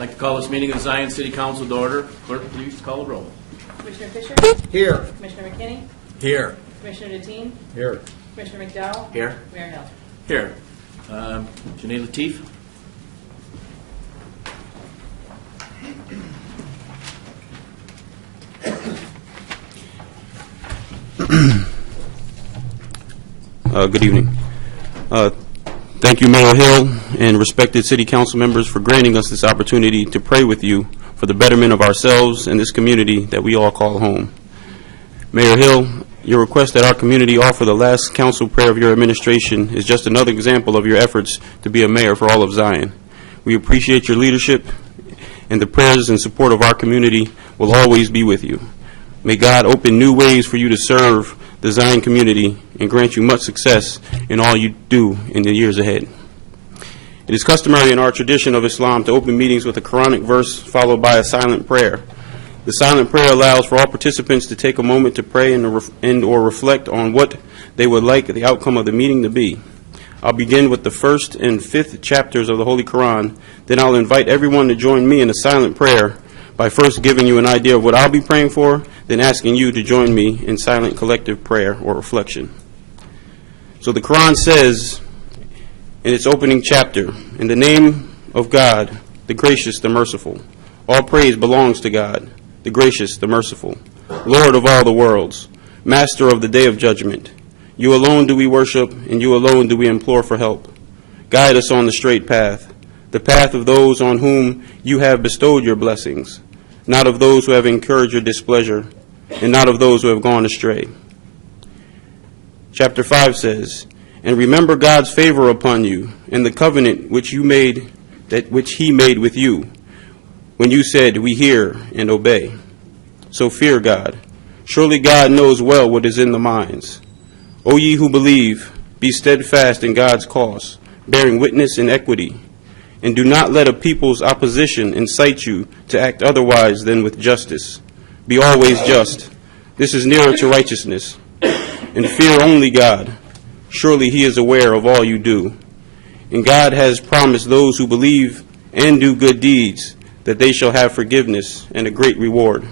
I'd like to call this meeting of the Zion City Council to order. Clerk, please call the roll. Commissioner Fisher? Here. Commissioner McKinney? Here. Commissioner Deteen? Here. Commissioner McDowell? Here. Mayor Hill? Here. Janae Latif. Good evening. Thank you, Mayor Hill and respected City Council members, for granting us this opportunity to pray with you for the betterment of ourselves and this community that we all call home. Mayor Hill, your request that our community offer the last council prayer of your administration is just another example of your efforts to be a mayor for all of Zion. We appreciate your leadership, and the prayers and support of our community will always be with you. May God open new ways for you to serve the Zion community and grant you much success in all you do in the years ahead. It is customary in our tradition of Islam to open meetings with a Quranic verse followed by a silent prayer. The silent prayer allows for all participants to take a moment to pray and or reflect on what they would like the outcome of the meeting to be. I'll begin with the 1st and 5th chapters of the Holy Quran. Then I'll invite everyone to join me in a silent prayer by first giving you an idea of what I'll be praying for, then asking you to join me in silent collective prayer or reflection. So the Quran says in its opening chapter, "In the name of God, the gracious, the merciful. All praise belongs to God, the gracious, the merciful, Lord of all the worlds, Master of the day of judgment. You alone do we worship, and you alone do we implore for help. Guide us on the straight path, the path of those on whom you have bestowed your blessings, not of those who have incurred your displeasure, and not of those who have gone astray." Chapter 5 says, "And remember God's favor upon you, and the covenant which he made with you, when you said, 'We hear and obey.' So fear God. Surely God knows well what is in the minds. O ye who believe, be steadfast in God's cause, bearing witness in equity, and do not let a people's opposition incite you to act otherwise than with justice. Be always just. This is nearer to righteousness. And fear only God. Surely he is aware of all you do. And God has promised those who believe and do good deeds that they shall have forgiveness and a great reward."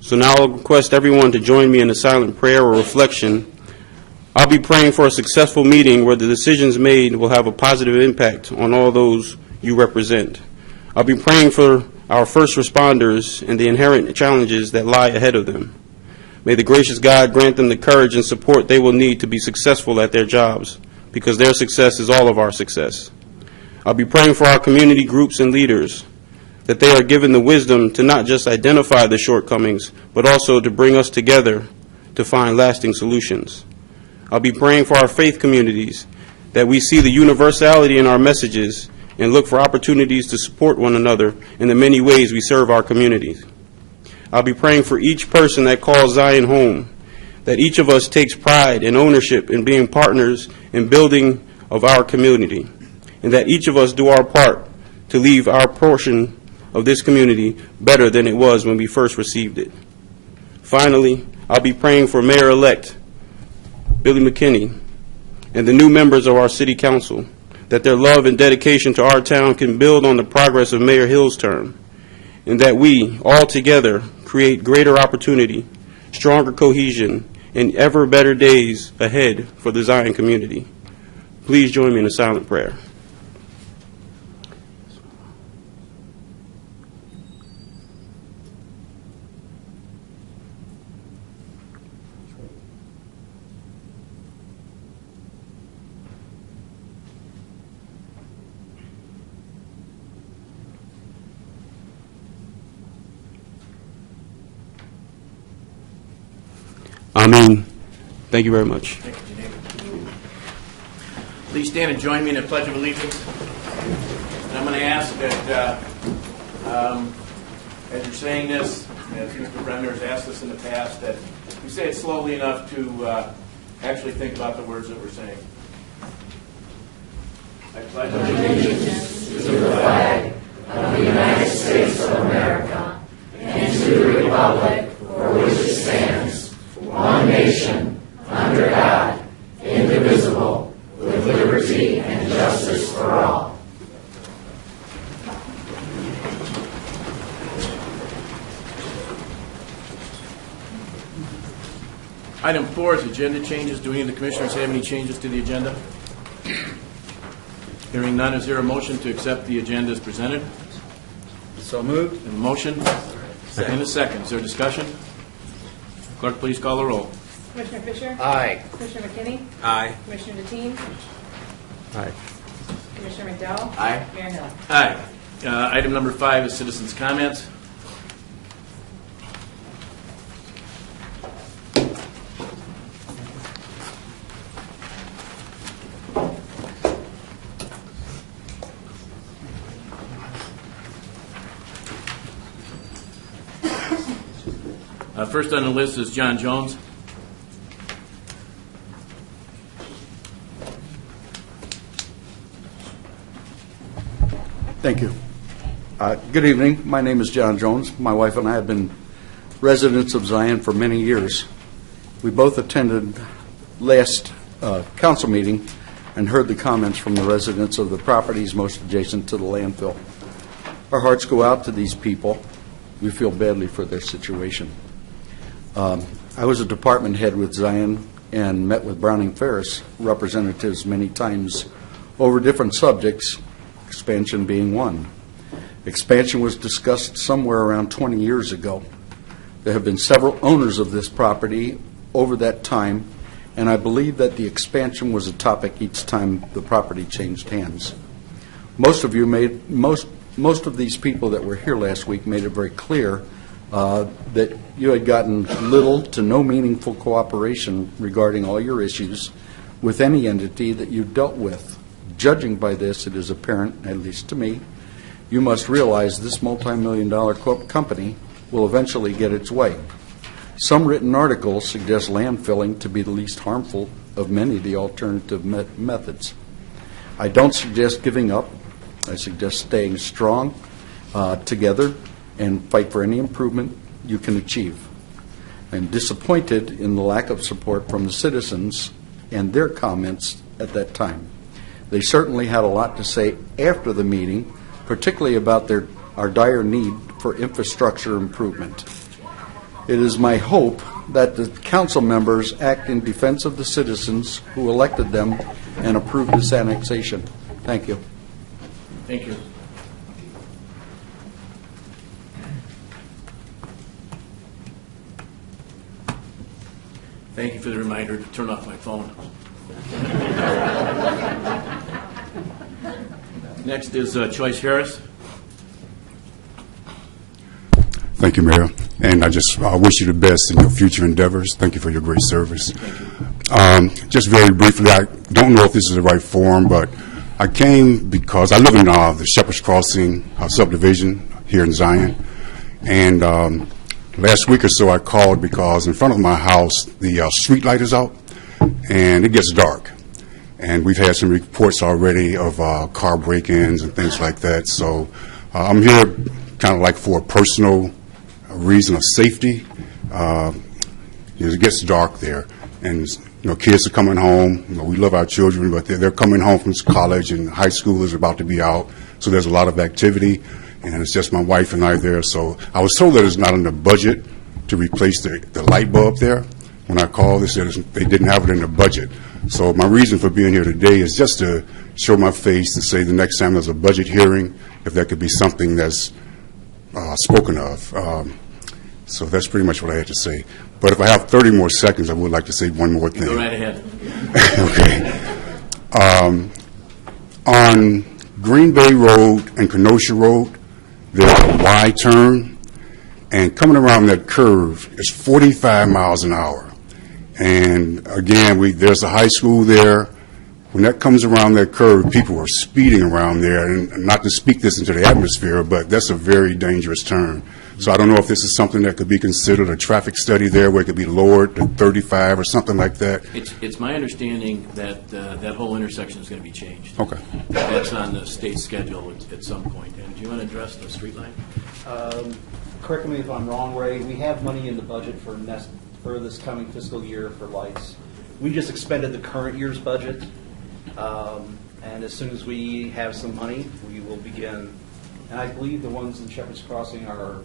So now I'll request everyone to join me in a silent prayer or reflection. I'll be praying for a successful meeting where the decisions made will have a positive impact on all those you represent. I'll be praying for our first responders and the inherent challenges that lie ahead of them. May the gracious God grant them the courage and support they will need to be successful at their jobs, because their success is all of our success. I'll be praying for our community groups and leaders, that they are given the wisdom to not just identify the shortcomings, but also to bring us together to find lasting solutions. I'll be praying for our faith communities, that we see the universality in our messages and look for opportunities to support one another in the many ways we serve our communities. I'll be praying for each person that calls Zion home, that each of us takes pride and ownership in being partners in building of our community, and that each of us do our part to leave our portion of this community better than it was when we first received it. Finally, I'll be praying for Mayor-elect Billy McKinney and the new members of our City Council, that their love and dedication to our town can build on the progress of Mayor Hill's term, and that we, all together, create greater opportunity, stronger cohesion, and ever better days ahead for the Zion community. Please join me in a silent prayer. Amen. Thank you very much. Thank you, Janae. Please stand and join me in the Pledge of Allegiance. And I'm going to ask that as you're saying this, as Mr. Bremner has asked us in the past, that we say it slowly enough to actually think about the words that we're saying. I pledge allegiance to the flag of the United States of America and to the republic for which it stands, one nation, under God, indivisible, with liberty and justice for all. Item 4 is agenda changes. Do any of the commissioners have any changes to the agenda? Hearing none, is there a motion to accept the agenda as presented? So moved. A motion and a second. Is there discussion? Clerk, please call the roll. Commissioner Fisher? Aye. Commissioner McKinney? Aye. Commissioner Deteen? Aye. Commissioner McDowell? Aye. Mayor Hill? Aye. Item number 5 is citizens' comments. First on the list is John Jones. Thank you. Good evening. My name is John Jones. My wife and I have been residents of Zion for many years. We both attended last council meeting and heard the comments from the residents of the properties most adjacent to the landfill. Our hearts go out to these people. We feel badly for their situation. I was a department head with Zion and met with Browning Ferris representatives many times over different subjects, expansion being one. Expansion was discussed somewhere around 20 years ago. There have been several owners of this property over that time, and I believe that the expansion was a topic each time the property changed hands. Most of these people that were here last week made it very clear that you had gotten little to no meaningful cooperation regarding all your issues with any entity that you dealt with. Judging by this, it is apparent, at least to me, you must realize this multi-million-dollar company will eventually get its way. Some written articles suggest landfilling to be the least harmful of many of the alternative methods. I don't suggest giving up. I suggest staying strong together and fight for any improvement you can achieve. I'm disappointed in the lack of support from the citizens and their comments at that time. They certainly had a lot to say after the meeting, particularly about our dire need for infrastructure improvement. It is my hope that the council members act in defense of the citizens who elected them and approve this annexation. Thank you. Thank you. Thank you for the reminder to turn off my phone. Next is Choice Harris. Thank you, Mayor. And I just wish you the best in your future endeavors. Thank you for your great service. Just very briefly, I don't know if this is the right forum, but I came because I live in the Shepherd's Crossing subdivision here in Zion. And last week or so I called because in front of my house, the street light is out and it gets dark. And we've had some reports already of car break-ins and things like that. So I'm here kind of like for a personal reason of safety. It gets dark there, and kids are coming home. We love our children, but they're coming home from college, and high school is about to be out. So there's a lot of activity, and it's just my wife and I there. So I was told that it's not in the budget to replace the light bulb there. When I called, they said they didn't have it in the budget. So my reason for being here today is just to show my face to say the next time there's a budget hearing, if that could be something that's spoken of. So that's pretty much what I had to say. But if I have 30 more seconds, I would like to say one more thing. Go right ahead. Okay. On Green Bay Road and Kenosha Road, there's a Y turn, and coming around that curve is 45 miles an hour. And again, there's a high school there. When that comes around that curve, people are speeding around there. And not to speak this into the atmosphere, but that's a very dangerous turn. So I don't know if this is something that could be considered a traffic study there where it could be lowered to 35 or something like that. It's my understanding that that whole intersection is going to be changed. Okay. That's on the state schedule at some point. And do you want to address the street line? Correct me if I'm wrong, Ray. We have money in the budget for this coming fiscal year for lights. We just expended the current year's budget, and as soon as we have some money, we will begin. And I believe the ones in Shepherd's Crossing are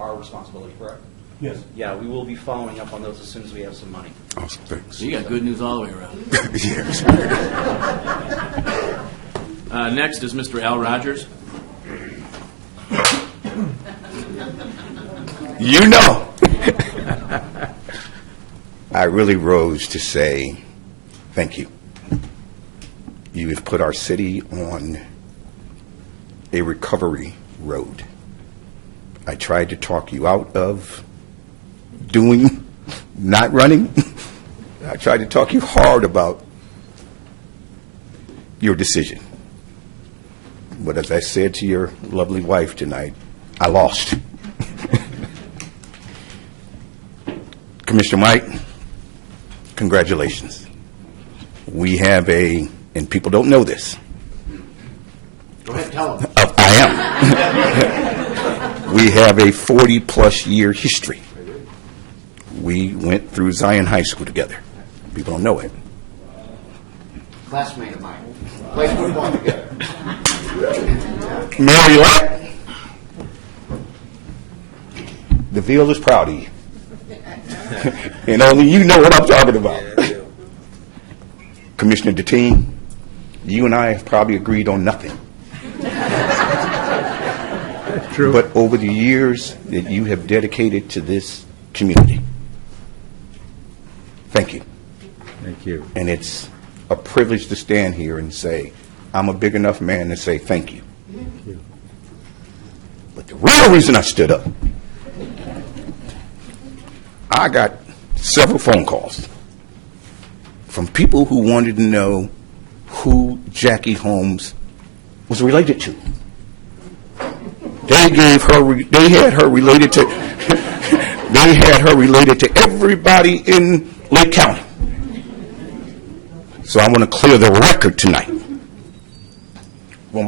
our responsibility, correct? Yes. Yeah, we will be following up on those as soon as we have some money. Awesome, thanks. You got good news all the way around. Yes. Next is Mr. Al Rogers. You know, I really rose to say thank you. You have put our city on a recovery road. I tried to talk you out of not running. I tried to talk you hard about your decision. But as I said to your lovely wife tonight, I lost. Commissioner Mike, congratulations. We have and people don't know this. Go ahead, tell them. I am. We have a 40-plus year history. We went through Zion High School together. People don't know it. Classmate of mine. Played football together. Mary-Lette, the Ville is proud of you. And only you know what I'm talking about. Commissioner Deteen, you and I have probably agreed on nothing. True. But over the years that you have dedicated to this community, thank you. Thank you. And it's a privilege to stand here and say, I'm a big enough man to say thank you. Thank you. But the real reason I stood up, I got several phone calls from people who wanted to know who Jackie Holmes was related to. They had her related to everybody in Lake County. So I want to clear the record tonight. Will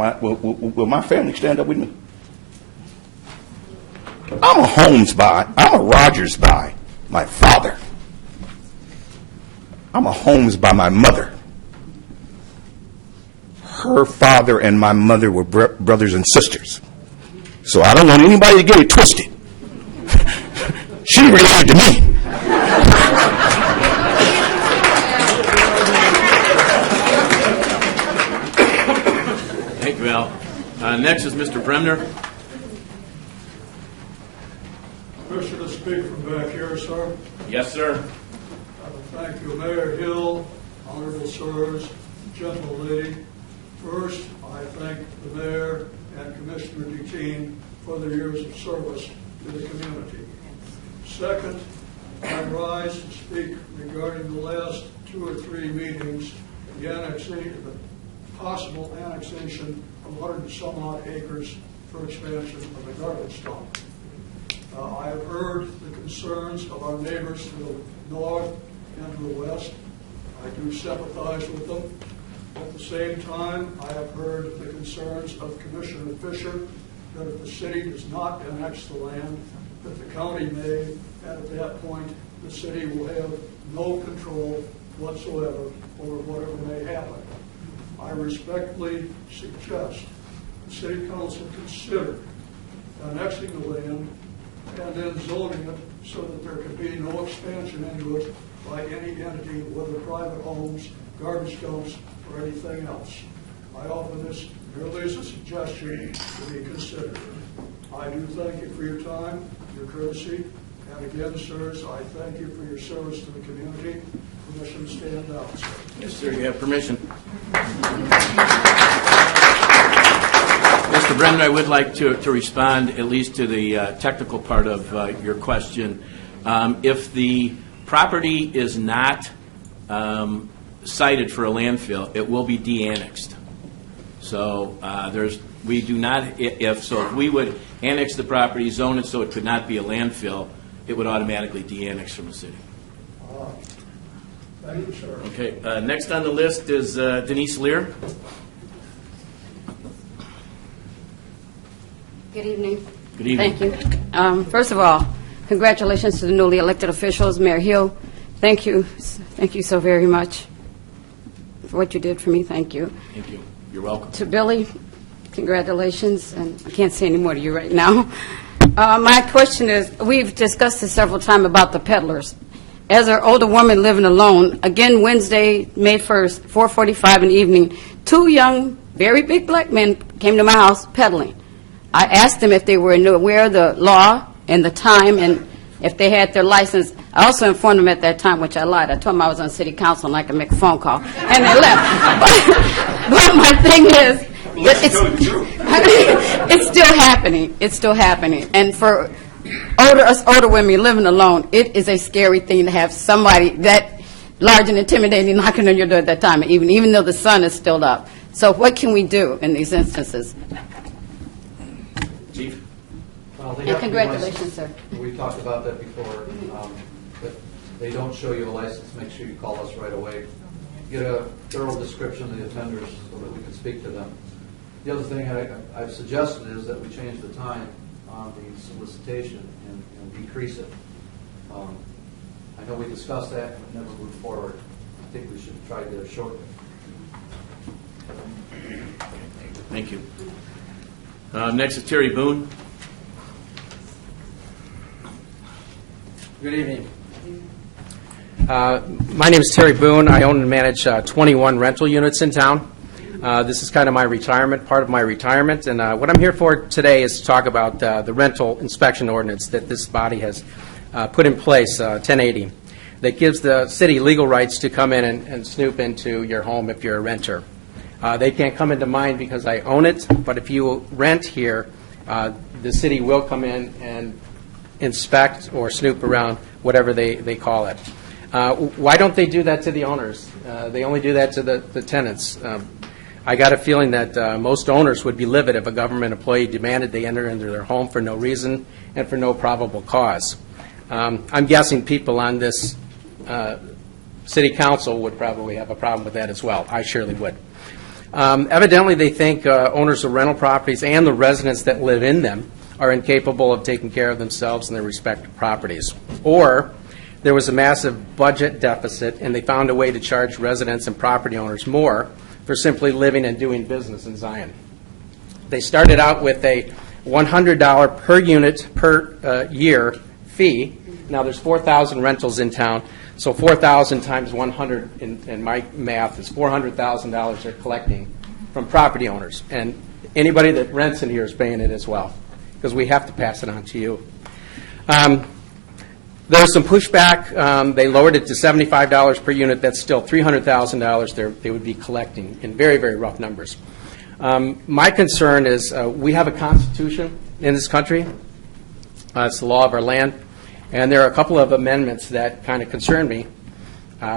my family stand up with me? I'm a Holmes by, I'm a Rogers by my father. I'm a Holmes by my mother. Her father and my mother were brothers and sisters. So I don't want anybody to get it twisted. She related to me. Thank you, Al. Next is Mr. Bremner. Permission to speak from back here, sir. Yes, sir. Thank you, Mayor Hill, honorable sirs, gentle lady. First, I thank the mayor and Commissioner Deteen for their years of service to the community. Second, I rise to speak regarding the last 2 or 3 meetings, the possible annexation of 100 and some odd acres for expansion of the garbage dump. I have heard the concerns of our neighbors to the north and to the west. I do sympathize with them. At the same time, I have heard the concerns of Commissioner Fisher that if the city does not annex the land, that the county may, and at that point, the city will have no control whatsoever over whatever may happen. I respectfully suggest the city council consider annexing the land and then zoning it so that there can be no expansion into it by any entity, whether private homes, garbage dumps, or anything else. I offer this merely as a suggestion to be considered. I do thank you for your time, your courtesy, and again, sirs, I thank you for your service to the community. Permission to stand down, sir. Yes, sir, you have permission. Mr. Bremner, I would like to respond at least to the technical part of your question. If the property is not cited for a landfill, it will be de-annexed. So we do not, if we would annex the property, zone it so it could not be a landfill, it would automatically de-annex from the city. Thank you, sir. Okay, next on the list is Denise Lear. Good evening. Good evening. Thank you. First of all, congratulations to the newly elected officials. Mayor Hill, thank you. Thank you so very much for what you did for me. Thank you. Thank you. You're welcome. To Billy, congratulations. And I can't say any more to you right now. My question is, we've discussed this several times about the peddlers. as an older woman living alone, again Wednesday, May 1st, 4:45 in the evening, two young, very big black men came to my house peddling. I asked them if they were aware of the law and the time and if they had their license. I also informed them at that time, which I lied. I told them I was on city council and I could make a phone call, and they left. But my thing is, it's still happening. It's still happening. And for us older women living alone, it is a scary thing to have somebody that large and intimidating knocking on your door at that time, even though the sun is still up. So what can we do in these instances? Chief? Well, they And have to be congratulations, licensed. sir. We talked about that before. If they don't show you a license, make sure you call us right away. Get a thorough description of the offenders so that we can speak to them. The other thing I've suggested is that we change the time on the solicitation and decrease it. I know we discussed that and never moved forward. I think we should try to shorten it. Thank you. Next is Terry Boone. Good evening. My name is Terry Boone. I own and manage 21 rental units in town. This is kind of my retirement, part of my retirement, and what I'm here for today is to talk about the rental inspection ordinance that this body has put in place, 1080, that gives the city legal rights to come in and snoop into your home if you're a renter. They can't come into mine because I own it, but if you rent here, the city will come in and inspect or snoop around, whatever they call it. Why don't they do that to the owners? They only do that to the tenants. I got a feeling that most owners would be livid if a government employee demanded they enter into their home for no reason and for no probable cause. I'm guessing people on this city council would probably have a problem with that as well. I surely would. Evidently, they think owners of rental properties and the residents that live in them are incapable of taking care of themselves and their respective properties. Or there was a massive budget deficit, and they found a way to charge residents and property owners more for simply living and doing business in Zion. They started out with a $100 per unit per year fee. Now there's 4,000 rentals in town, so 4,000 times 100 in my math is $400,000 they're collecting from property owners. And anybody that rents in here is paying it as well, because we have to pass it on to you. There was some pushback. They lowered it to $75 per unit. That's still $300,000 they would be collecting in very, very rough numbers. My concern is we have a constitution in this country. It's the law of our land. And there are a couple of amendments that kind of concern me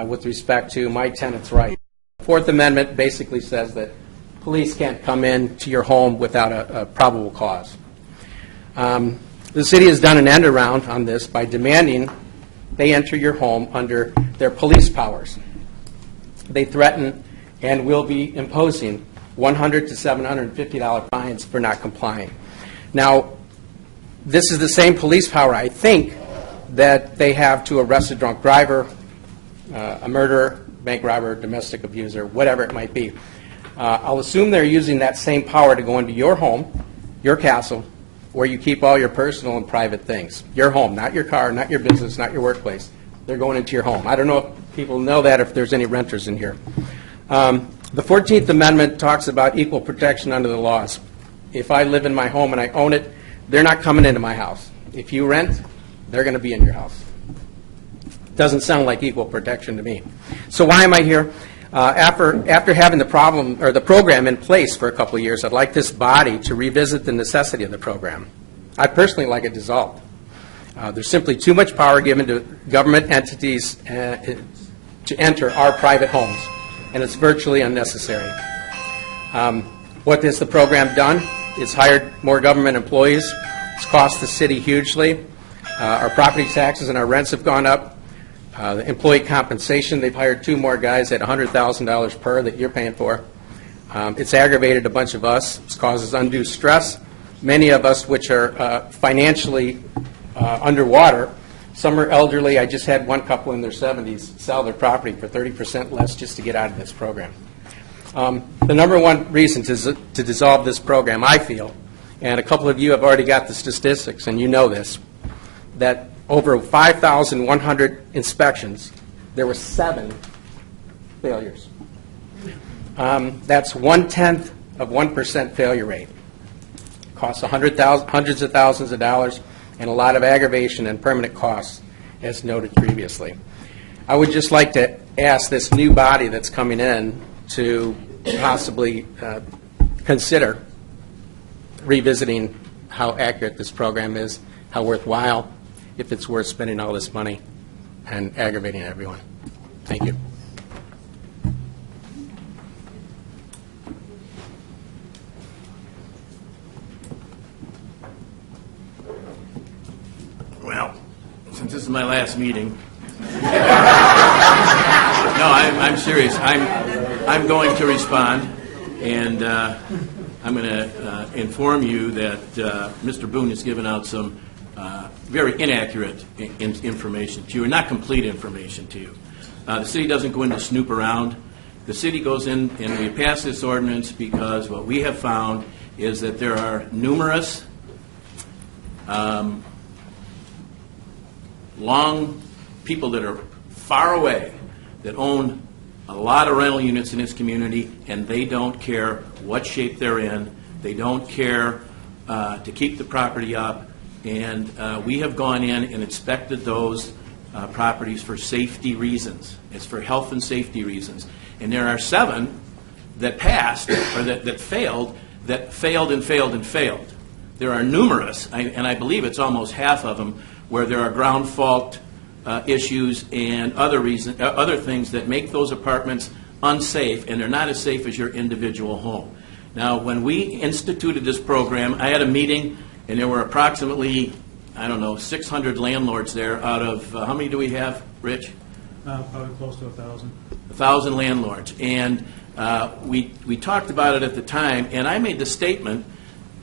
with respect to my tenants' rights. The Fourth Amendment basically says that police can't come into your home without a probable cause. The city has done an end around on this by demanding they enter your home under their police powers. They threaten and will be imposing $100 to $750 fines for not complying. Now, this is the same police power, I think, that they have to arrest a drunk driver, a murderer, bank robber, domestic abuser, whatever it might be. I'll assume they're using that same power to go into your home, your castle, where you keep all your personal and private things. Your home, not your car, not your business, not your workplace. They're going into your home. I don't know if people know that, if there's any renters in here. The 14th Amendment talks about equal protection under the laws. If I live in my home and I own it, they're not coming into my house. If you rent, they're going to be in your house. Doesn't sound like equal protection to me. So why am I here? After having the program in place for a couple of years, I'd like this body to revisit the necessity of the program. I personally like it dissolved. There's simply too much power given to government entities to enter our private homes, and it's virtually unnecessary. What has the program done? It's hired more government employees. It's cost the city hugely. Our property taxes and our rents have gone up. The employee compensation, they've hired two more guys at $100,000 per that you're paying for. It's aggravated a bunch of us. It causes undue stress. Many of us, which are financially underwater, some are elderly. I just had one couple in their 70s sell their property for 30% less just to get out of this program. The number one reason to dissolve this program, I feel, and a couple of you have already got the statistics, and you know this, that over 5,100 inspections, there were 7 failures. That's 0.1% failure rate. Costs hundreds of thousands of dollars and a lot of aggravation and permanent costs, as noted previously. I would just like to ask this new body that's coming in to possibly consider revisiting how accurate this program is, how worthwhile, if it's worth spending all this money and aggravating everyone. Thank you. Well, since this is my last meeting, no, I'm serious. I'm going to respond, and I'm going to inform you that Mr. Boone has given out some very inaccurate information to you, or not complete information to you. The city doesn't go in to snoop around. The city goes in, and we pass this ordinance because what we have found is that there are numerous long people that are far away that own a lot of rental units in this community, and they don't care what shape they're in. They don't care to keep the property up. And we have gone in and inspected those properties for safety reasons. It's for health and safety reasons. And there are 7 that passed, or that failed and failed and failed. There are numerous, and I believe it's almost half of them, where there are ground fault issues and other things that make those apartments unsafe, and they're not as safe as your individual home. Now, when we instituted this program, I had a meeting, and there were approximately, 600 landlords there out of, how many do we have, Rich? Probably close to 1,000. 1,000 landlords. And we talked about it at the time, and I made the statement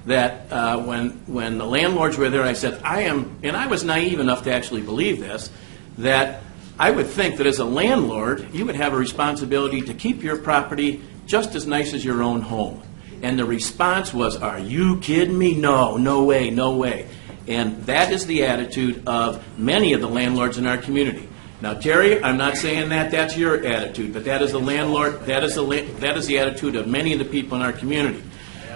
that when the landlords were there, I said, and I was naive enough to actually believe this, that I would think that as a landlord, you would have a responsibility to keep your property just as nice as your own home. And the response was, are you kidding me? No, no way, no way. And that is the attitude of many of the landlords in our community. Now, Terry, I'm not saying that that's your attitude, but that is the landlord, that is the attitude of many of the people in our community.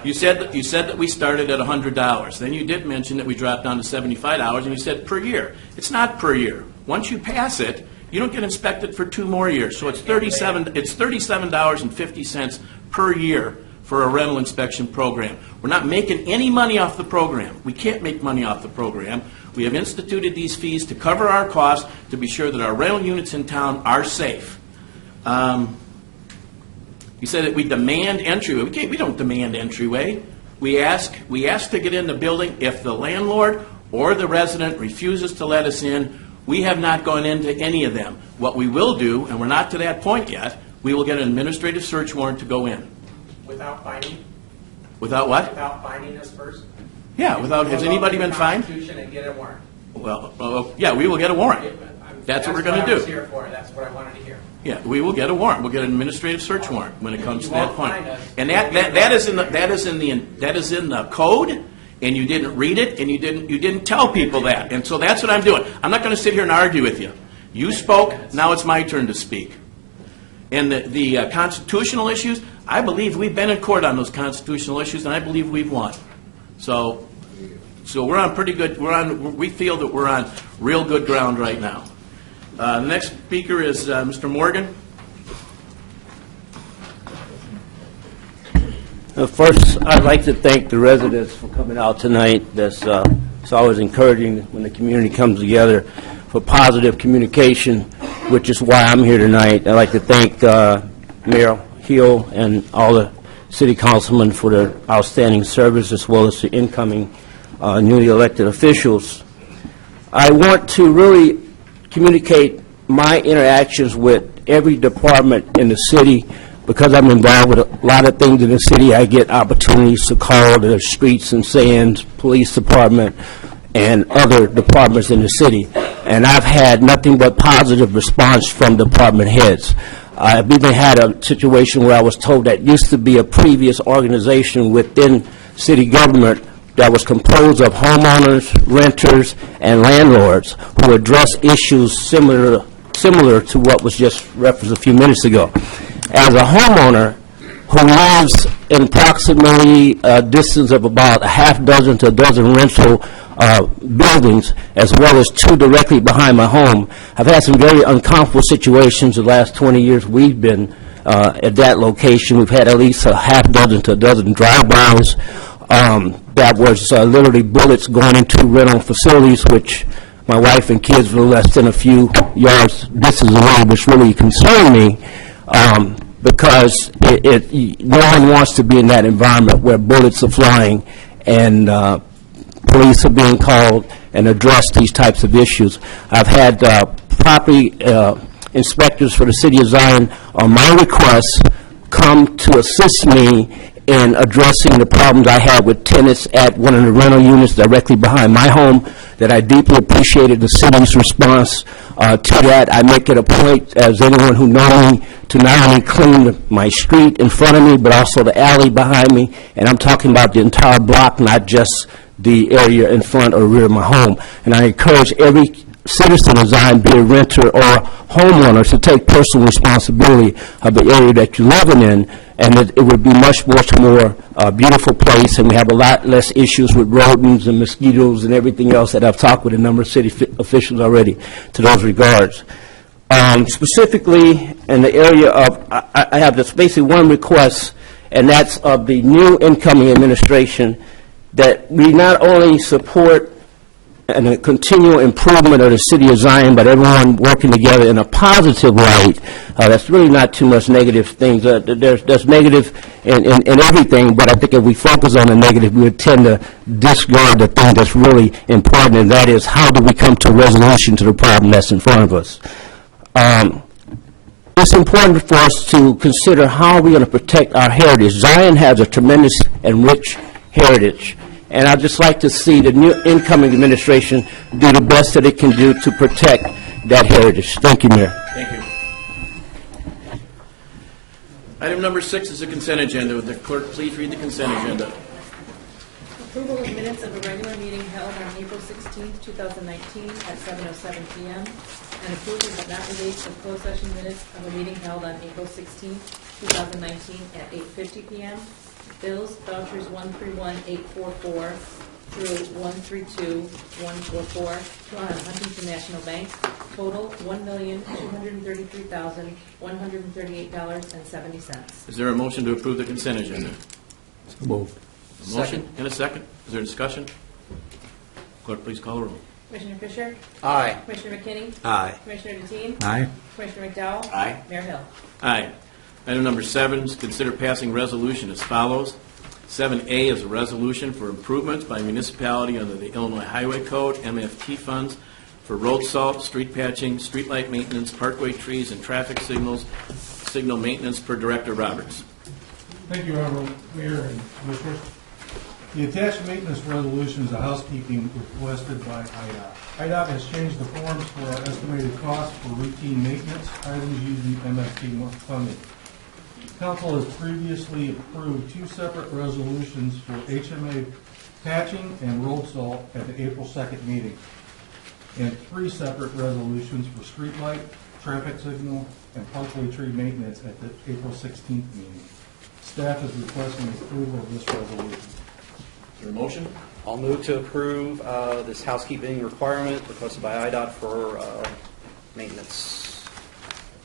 You said that we started at $100. Then you did mention that we dropped down to $75, and you said per year. It's not per year. Once you pass it, you don't get inspected for 2 more years. So it's $37.50 per year for a rental inspection program. We're not making any money off the program. We can't make money off the program. We have instituted these fees to cover our costs to be sure that our rental units in town are safe. You said that we demand entryway. We don't demand entryway. We ask to get in the building. If the landlord or the resident refuses to let us in, we have not gone into any of them. What we will do, and we're not to that point yet, we will get an administrative search warrant to go in. Without finding? Without what? Without finding us first? Yeah, without, has anybody been fined? Constitution and get a warrant. Well, yeah, we will get a warrant. That's what we're going to do. That's what I was here for. That's what I wanted to hear. Yeah, we will get a warrant. We'll get an administrative search warrant when it comes to that point. And that is in the code, and you didn't read it, and you didn't tell people that. And so that's what I'm doing. I'm not going to sit here and argue with you. You spoke. Now it's my turn to speak. And the constitutional issues, I believe we've been in court on those constitutional issues, and I believe we've won. So we're on pretty good. We feel that we're on real good ground right now. The next speaker is Mr. Morgan. First, I'd like to thank the residents for coming out tonight. It's always encouraging when the community comes together for positive communication, which is why I'm here tonight. I'd like to thank Mayor Hill and all the city councilmen for their outstanding service, as well as the incoming newly elected officials. I want to really communicate my interactions with every department in the city. Because I'm involved with a lot of things in the city, I get opportunities to call the streets and sands, police department, and other departments in the city. And I've had nothing but positive response from department heads. I've even had a situation where I was told that used to be a previous organization within city government that was composed of homeowners, renters, and landlords who address issues similar to what was just referenced a few minutes ago. As a homeowner who lives in approximately a distance of about a half dozen to a dozen rental buildings, as well as 2 directly behind my home, I've had some very uncomfortable situations the last 20 years we've been at that location. We've had at least a half dozen to a dozen drive-bys that was literally bullets going into rental facilities, which my wife and kids were less than a few yards distance away, which really concerned me because no one wants to be in that environment where bullets are flying and police are being called and address these types of issues. I've had property inspectors for the City of Zion, on my request, come to assist me in addressing the problems I had with tenants at one of the rental units directly behind my home, that I deeply appreciated the city's response to that. I make it a point, as anyone who knows me, to not only clean my street in front of me, but also the alley behind me, and I'm talking about the entire block, not just the area in front or rear of my home. And I encourage every citizen of Zion, be a renter or homeowner, to take personal responsibility of the area that you're living in, and it would be much more beautiful place, and we have a lot less issues with rodents and mosquitoes and everything else that I've talked with a number of city officials already to those regards. Specifically in the area of, I have just basically one request, and that's of the new incoming administration, that we not only support and a continual improvement of the City of Zion, but everyone working together in a positive light. That's really not too much negative things. There's negative in everything, but I think if we focus on the negative, we would tend to discard the thing that's really important, and that is, how do we come to a resolution to the problem that's in front of us? It's important for us to consider how we're going to protect our heritage. Zion has a tremendous and rich heritage, and I'd just like to see the new incoming administration do the best that it can do to protect that heritage. Thank you, Mayor. Thank you. Item number 6 is the consent agenda. Would the clerk please read the consent agenda? Approval of minutes of a regular meeting held on April 16, 2019 at 7:07 p.m. and approval but not released of closed session minutes of a meeting held on April 16, 2019 at 8:50 p.m. Bills, vouchers 131844 through 132144 drawn on Huntington National Bank. Total $1,233,138.70. Is there a motion to approve the consent agenda? Move. A motion and a second. Is there discussion? Clerk, please call the roll. Commissioner Fisher? Aye. Commissioner McKinney? Aye. Commissioner Deteen? Aye. Commissioner McDowell? Aye. Mayor Hill? Aye. Item number 7 is consider passing resolution as follows. 7A is a resolution for improvements by municipality under the Illinois Highway Code, MFT funds, for road salt, street patching, street light maintenance, parkway trees, and traffic signal maintenance per Director Roberts. Thank you, Honorable Mayor and Commissioners. The attached maintenance resolution is a housekeeping requested by IDOT. IDOT has changed the forms for our estimated costs for routine maintenance items using MFT funding. Council has previously approved 2 separate resolutions for HMA patching and road salt at the April 2nd meeting, and 3 separate resolutions for street light, traffic signal, and parkway tree maintenance at the April 16th meeting. Staff is requesting approval of this resolution. Is there a motion? I'll move to approve this housekeeping requirement requested by IDOT for maintenance.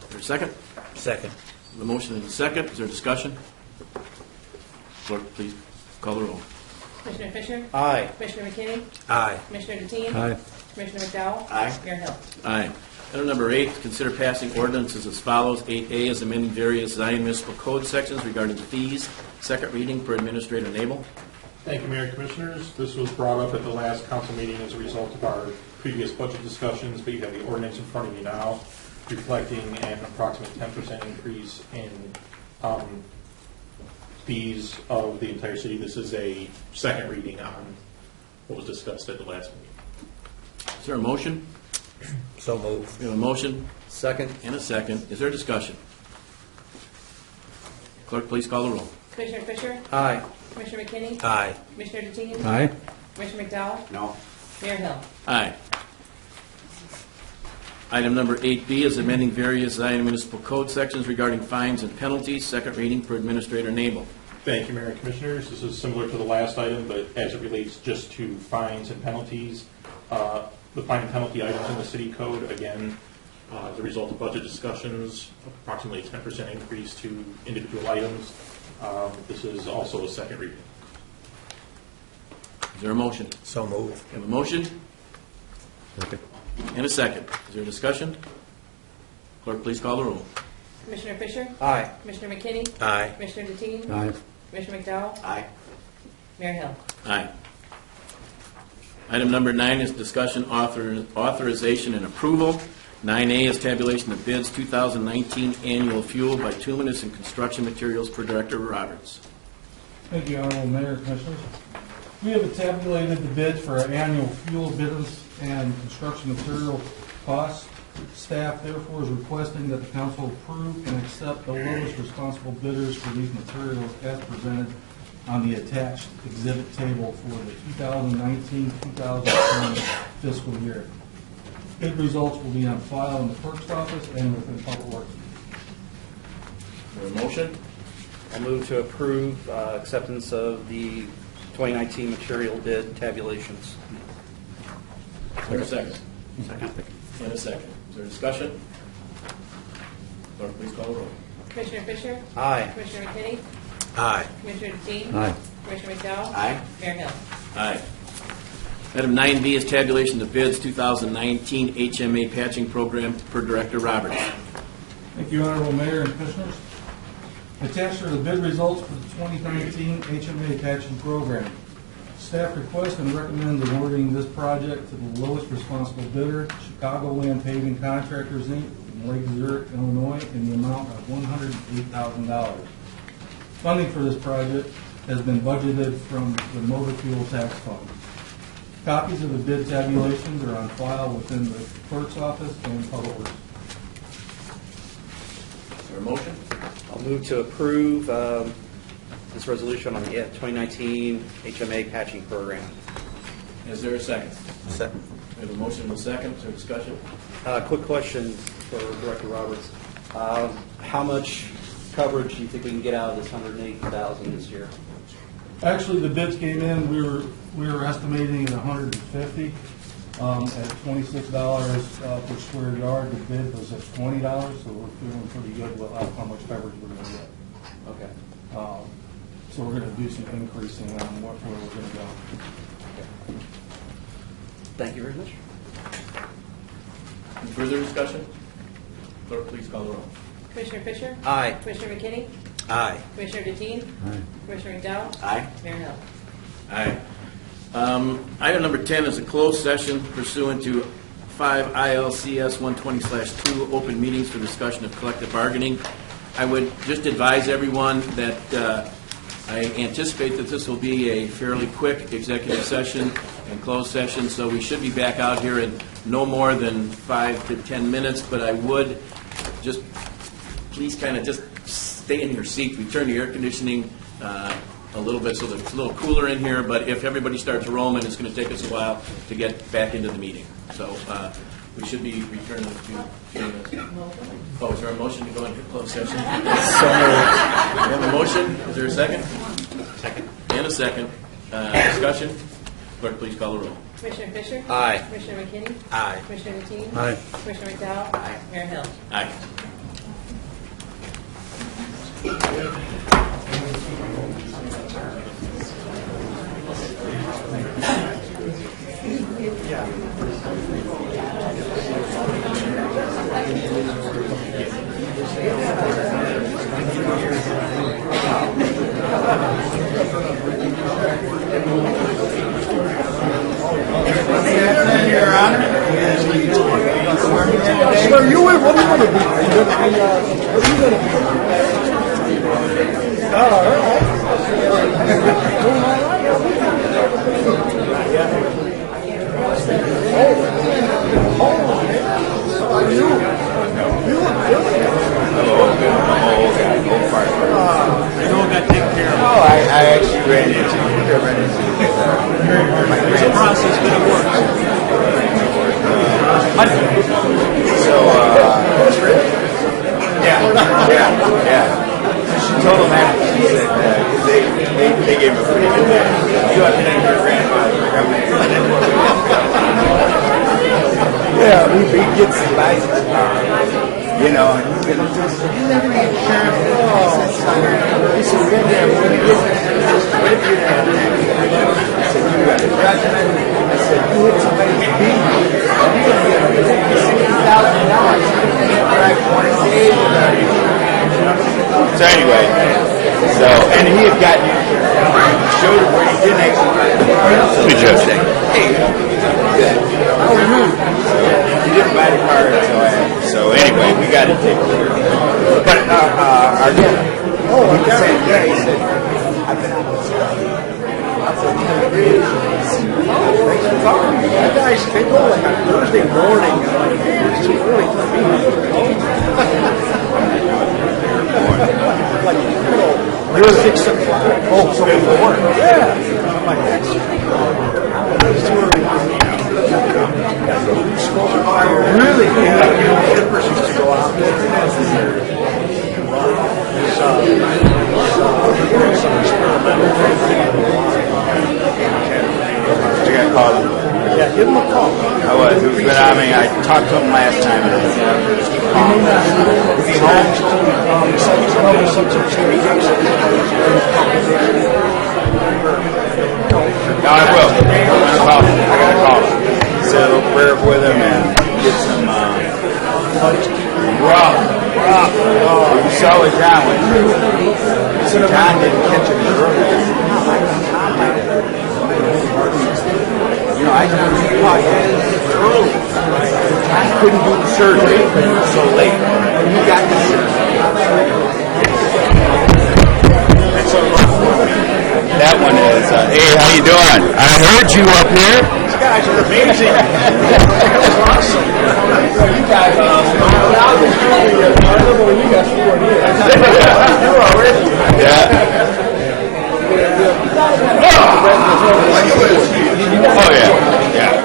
Is there a second? Second. The motion and a second. Is there discussion? Clerk, please call the roll. Commissioner Fisher? Aye. Commissioner McKinney? Aye. Commissioner Deteen? Aye. Commissioner McDowell? Aye. Mayor Hill? Aye. Item number 8, consider passing ordinances as follows. 8A is amending various Zion Municipal Code sections regarding fees. Second reading per Administrator Nabel. Thank you, Mayor and Commissioners. This was brought up at the last council meeting as a result of our previous budget discussions, but you have the ordinance in front of you now, reflecting an approximate 10% increase in fees of the entire city. This is a second reading on what was discussed at the last meeting. Is there a motion? So moved. We have a motion Second. and a second. Is there discussion? Clerk, please call the roll. Commissioner Fisher? Aye. Commissioner McKinney? Aye. Commissioner Deteen? Aye. Commissioner McDowell? No. Mayor Hill? Aye. Item number 8B is amending various Zion Municipal Code sections regarding fines and penalties. Second reading for Administrator Nabel. Thank you, Mayor and Commissioners. This is similar to the last item, but as it relates just to fines and penalties, the fine and penalty items in the city code, again, as a result of budget discussions, approximately a 10% increase to individual items. This is also a second reading. Is there a motion? So moved. We have a motion and a second. Is there discussion? Clerk, please call the roll. Commissioner Fisher? Aye. Commissioner McKinney? Aye. Commissioner Deteen? Aye. Commissioner McDowell? Aye. Mayor Hill? Aye. Item number 9 is discussion, authorization, and approval. 9A is tabulation of bids, 2019 annual fuel, bituminous, and construction materials per Director Roberts. Thank you, Honorable Mayor, Commissioners. We have tabulated the bids for our annual fuel bids and construction material costs. Staff therefore is requesting that the council approve and accept the lowest responsible bidders for these materials as presented on the attached exhibit table for the 2019-2020 fiscal year. Bid results will be on file in the clerk's office and within Public Works. Is there a motion? I'll move to approve acceptance of the 2019 material bid tabulations. Is there a second? And a second. Is there discussion? Clerk, please call the roll. Commissioner Fisher? Aye. Commissioner McKinney? Aye. Commissioner Deteen? Aye. Commissioner McDowell? Aye. Mayor Hill? Aye. Item 9B is tabulation of bids, 2019 HMA patching program per Director Roberts. Thank you, Honorable Mayor and Commissioners. Attached are the bid results for the 2019 HMA patching program. Staff request and recommend awarding this project to the lowest responsible bidder, Chicagoland Paving Contractors, Inc., in Lake Zurich, Illinois, in the amount of $108,000. Funding for this project has been budgeted from the motor fuel tax fund. Copies of the bid tabulations are on file within the clerk's office and Public Works. Is there a motion? I'll move to approve this resolution on the 2019 HMA patching program. Is there a second? Second. We have a motion and a second. Is there discussion? Quick question for Director Roberts. How much coverage do you think we can get out of this $108,000 this year? Actually, the bids came in, we were estimating at 150, at $26 per square yard. The bid was at $20, so we're feeling pretty good about how much coverage we're going to get. Okay. So we're going to do some increasing on where we're going to go. Okay. Thank you very much. Any further discussion? Clerk, please call the roll. Commissioner Fisher? Aye. Commissioner McKinney? Aye. Commissioner Deteen? Aye. Commissioner McDowell? Aye. Mayor Hill? Aye. Item number 10 is a closed session pursuant to 5 ILCS 120/2, open meetings for discussion of collective bargaining. I would just advise everyone that I anticipate that this will be a fairly quick executive session and closed session, so we should be back out here in no more than 5 to 10 minutes, but I would just, please kind of just stay in your seat. We turned the air conditioning a little bit so that it's a little cooler in here, but if everybody starts roaming, it's going to take us a while to get back into the meeting. So we should be returning to minutes. Oh, is there a motion to go into closed session? So moved. We have a motion. Is there a second? Second. And a second. Discussion? Clerk, please call the roll. Commissioner Fisher? Aye. Commissioner McKinney? Aye. Commissioner Deteen? Aye. Commissioner McDowell? Aye. Mayor Hill? Aye. Sir, you in? What are you going to be? What are you going to be? All right. I actually ran told them after she said that, they gave her a pretty good day. You have to name your grandfather. Yeah, he gets his license card, you know, and he's going to just, you never get insurance. He said, what if you have I said, you got a judgment. I said, you hit somebody's beat, you're going to get $60,000. So anyway, and he had gotten showed him where he didn't actually. Good job. Hey, good. Oh, he didn't buy the car, so anyway, we got it taken care of. But our dad, he was saying, yeah, he said, I've been out of the thanks for talking to me. You guys, they go like on Thursday morning, and like, it's too early for me. Like, you're 6 o'clock. Oh, so before work? Yeah. I'm like, that's too early. Really? Yeah. Shippers used to go out there. Some experimental. I got to call him. Yeah, give him a call. I was, but I mean, I talked to him last time, and I just keep calling him. Is he home? No, I will. I'm going to call him. I got to call him. Say a little prayer with him and get some rock. Oh, you saw what John went through. John didn't catch it early. You know, I caught him early. I couldn't do the surgery because it was so late. He got the surgery. That one is, hey, how you doing? I heard you up here. These guys are amazing. That was awesome. You guys are awesome. I remember when you got 4 years. You were already. Yeah. Oh, yeah. Yeah.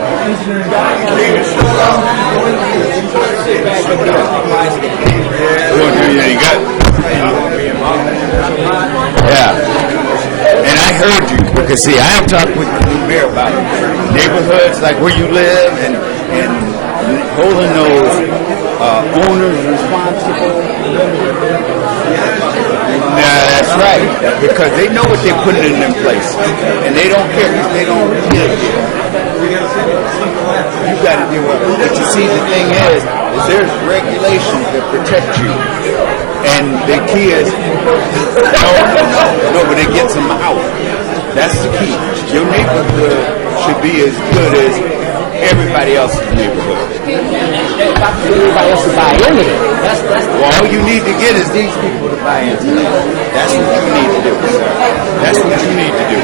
We won't do you any good. Yeah. And I heard you, because see, I have talked with the new mayor about neighborhoods, like where you live, and holding those owners responsible. That's right, because they know what they're putting in them places, and they don't care because they don't live there. You got to do it. But you see, the thing is there's regulations that protect you. And the key is, no, but it gets them out. That's the key. Your neighborhood should be as good as everybody else's neighborhood. Everybody else to buy into it. Well, all you need to get is these people to buy into it. That's what you need to do. That's what you need to do.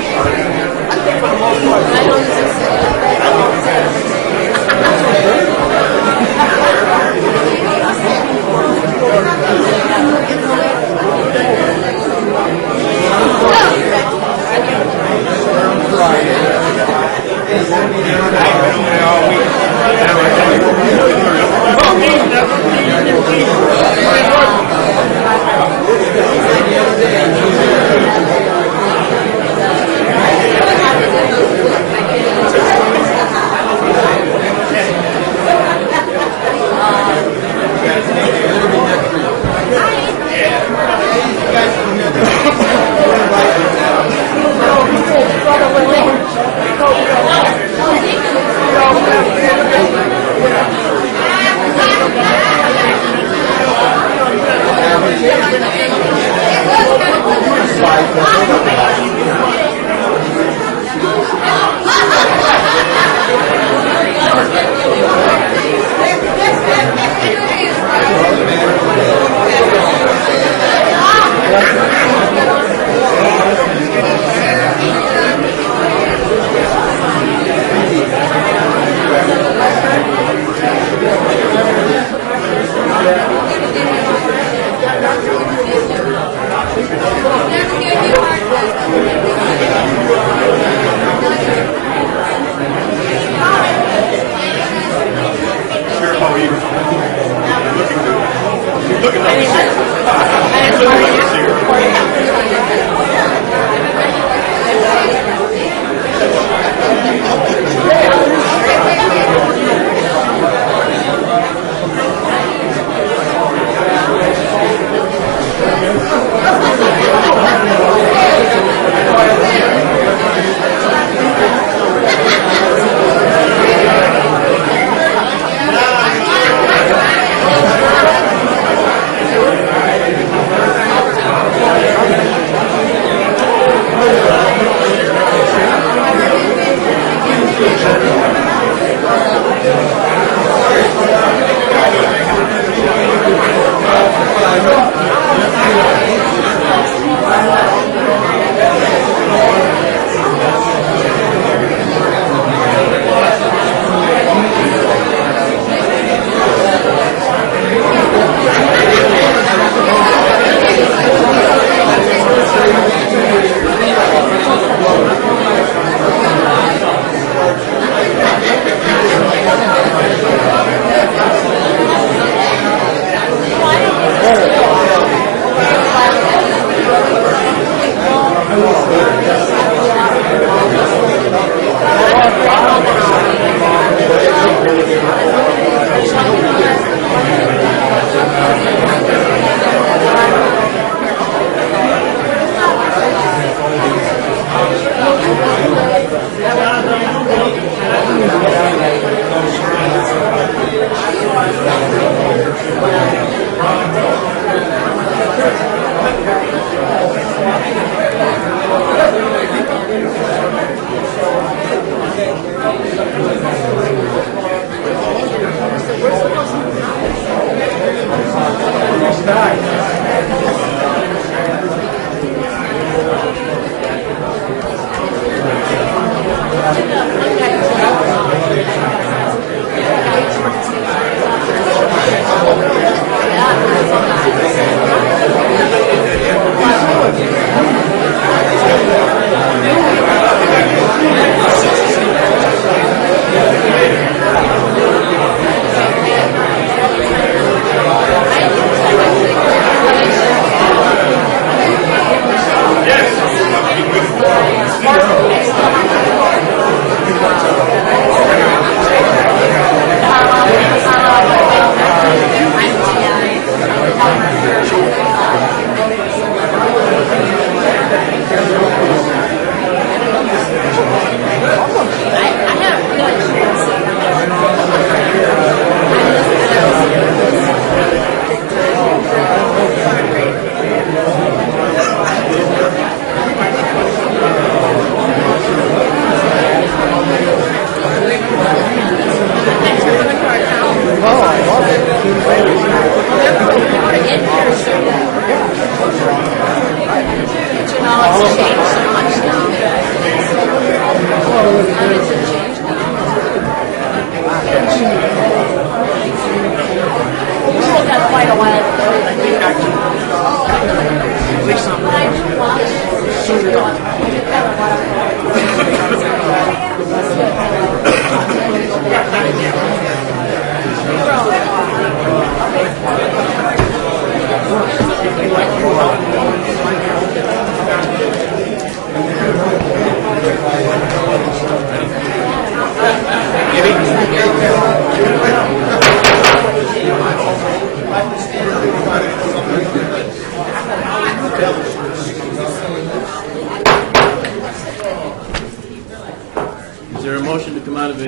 Is there a motion to come out of the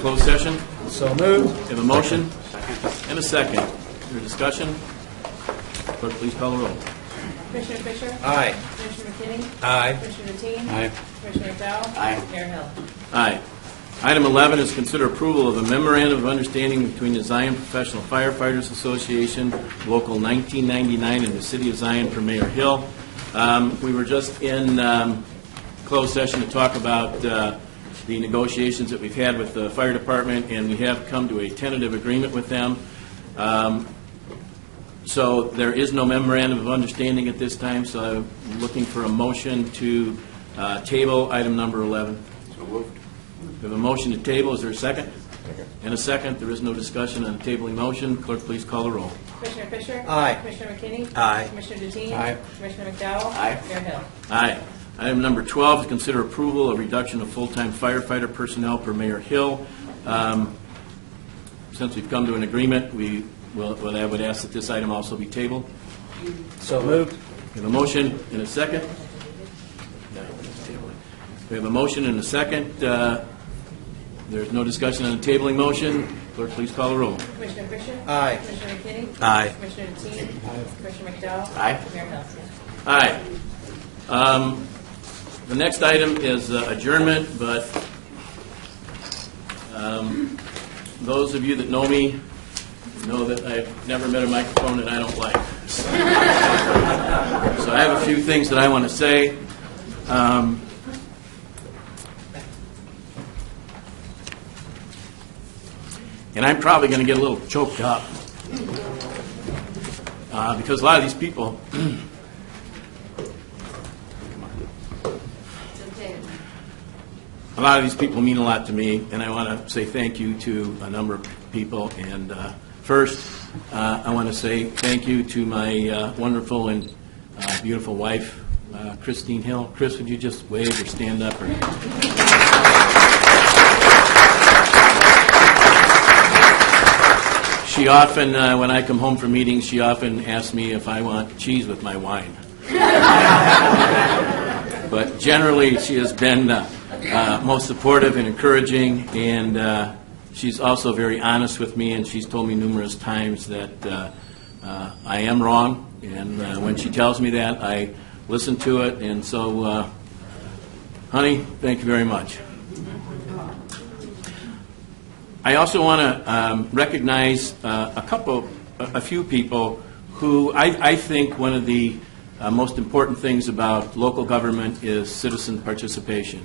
closed session? So moved. We have a motion and a second. Is there discussion? Clerk, please call the roll. Commissioner Fisher? Aye. Commissioner McKinney? Aye. Commissioner Deteen? Aye. Commissioner McDowell? Aye. Mayor Hill? Aye. Item 11 is consider approval of a memorandum of understanding between the Zion Professional Firefighters Association, Local 1999, and the City of Zion for Mayor Hill. We were just in closed session to talk about the negotiations that we've had with the fire department, and we have come to a tentative agreement with them. So there is no memorandum of understanding at this time, so I'm looking for a motion to table item number 11. So moved. We have a motion to table. Is there a second? Second. And a second. There is no discussion on the tabling motion. Clerk, please call the roll. Commissioner Fisher? Aye. Commissioner McKinney? Aye. Commissioner Deteen? Aye. Commissioner McDowell? Aye. Mayor Hill? Aye. Item number 12 is consider approval of reduction of full-time firefighter personnel per Mayor Hill. Since we've come to an agreement, I would ask that this item also be tabled. So moved. We have a motion and a second. We have a motion and a second. There's no discussion on the tabling motion. Clerk, please call the roll. Commissioner Fisher? Aye. Commissioner McKinney? Aye. Commissioner Deteen? Commissioner McDowell? Aye. Mayor Hill? Aye. The next item is adjournment, but those of you that know me know that I've never met a microphone that I don't like. So I have a few things that I want to say. And I'm probably going to get a little choked up because a lot of these people mean a lot to me, and I want to say thank you to a number of people. And first, I want to say thank you to my wonderful and beautiful wife, Christine Hill. Chris, would you just wave or stand up? She often, when I come home from meetings, she often asks me if I want cheese with my wine. But generally, she has been most supportive and encouraging, and she's also very honest with me, and she's told me numerous times that I am wrong, and when she tells me that, I listen to it, and so, honey, thank you very much. I also want to recognize a few people who I think one of the most important things about local government is citizen participation.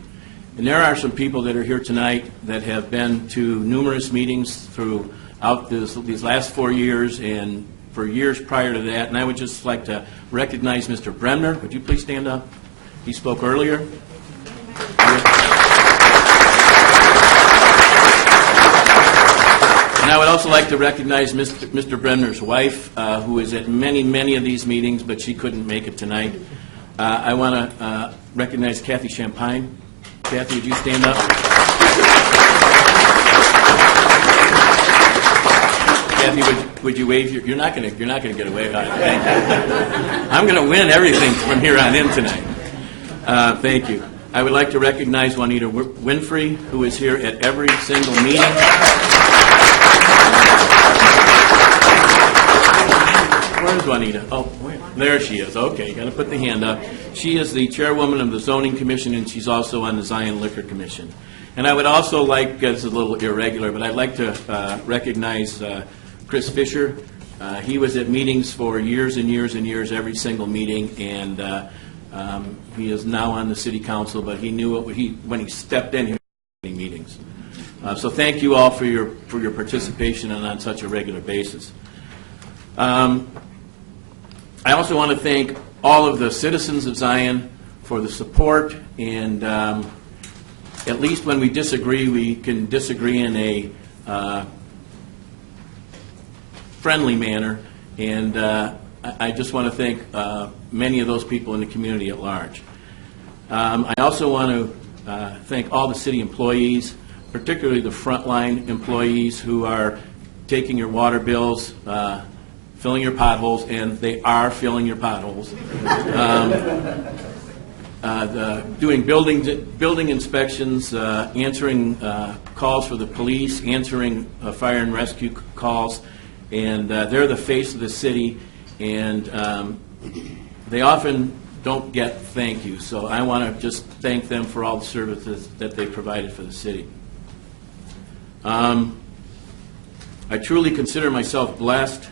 And there are some people that are here tonight that have been to numerous meetings throughout these last 4 years and for years prior to that. And I would just like to recognize Mr. Bremner. Would you please stand up? He spoke earlier. And I would also like to recognize Mr. Bremner's wife, who is at many of these meetings, but she couldn't make it tonight. I want to recognize Kathy Champagne. Kathy, would you stand up? Kathy, would you wave? You're not going to get away. Thank you. I'm going to win everything from here on in tonight. Thank you. I would like to recognize Juanita Winfrey, who is here at every single meeting. Where's Juanita? Oh, there she is. Okay, got to put the hand up. She is the chairwoman of the Zoning Commission, and she's also on the Zion Liquor Commission. And I would also like, it's a little irregular, but I'd like to recognize Chris Fisher. He was at meetings for years and years and years, every single meeting, and He is now on the city council, but he knew when he stepped in, he was in meetings. So thank you all for your participation and on such a regular basis. I also want to thank all of the citizens of Zion for the support, and at least when we disagree, we can disagree in a friendly manner, and I just want to thank many of those people in the community at large. I also want to thank all the city employees, particularly the frontline employees who are taking your water bills, filling your potholes, and they are filling your potholes. Doing building inspections, answering calls for the police, answering fire and rescue calls, and they're the face of the city, and they often don't get thank you. So I want to just thank them for all the services that they provided for the city. I truly consider myself blessed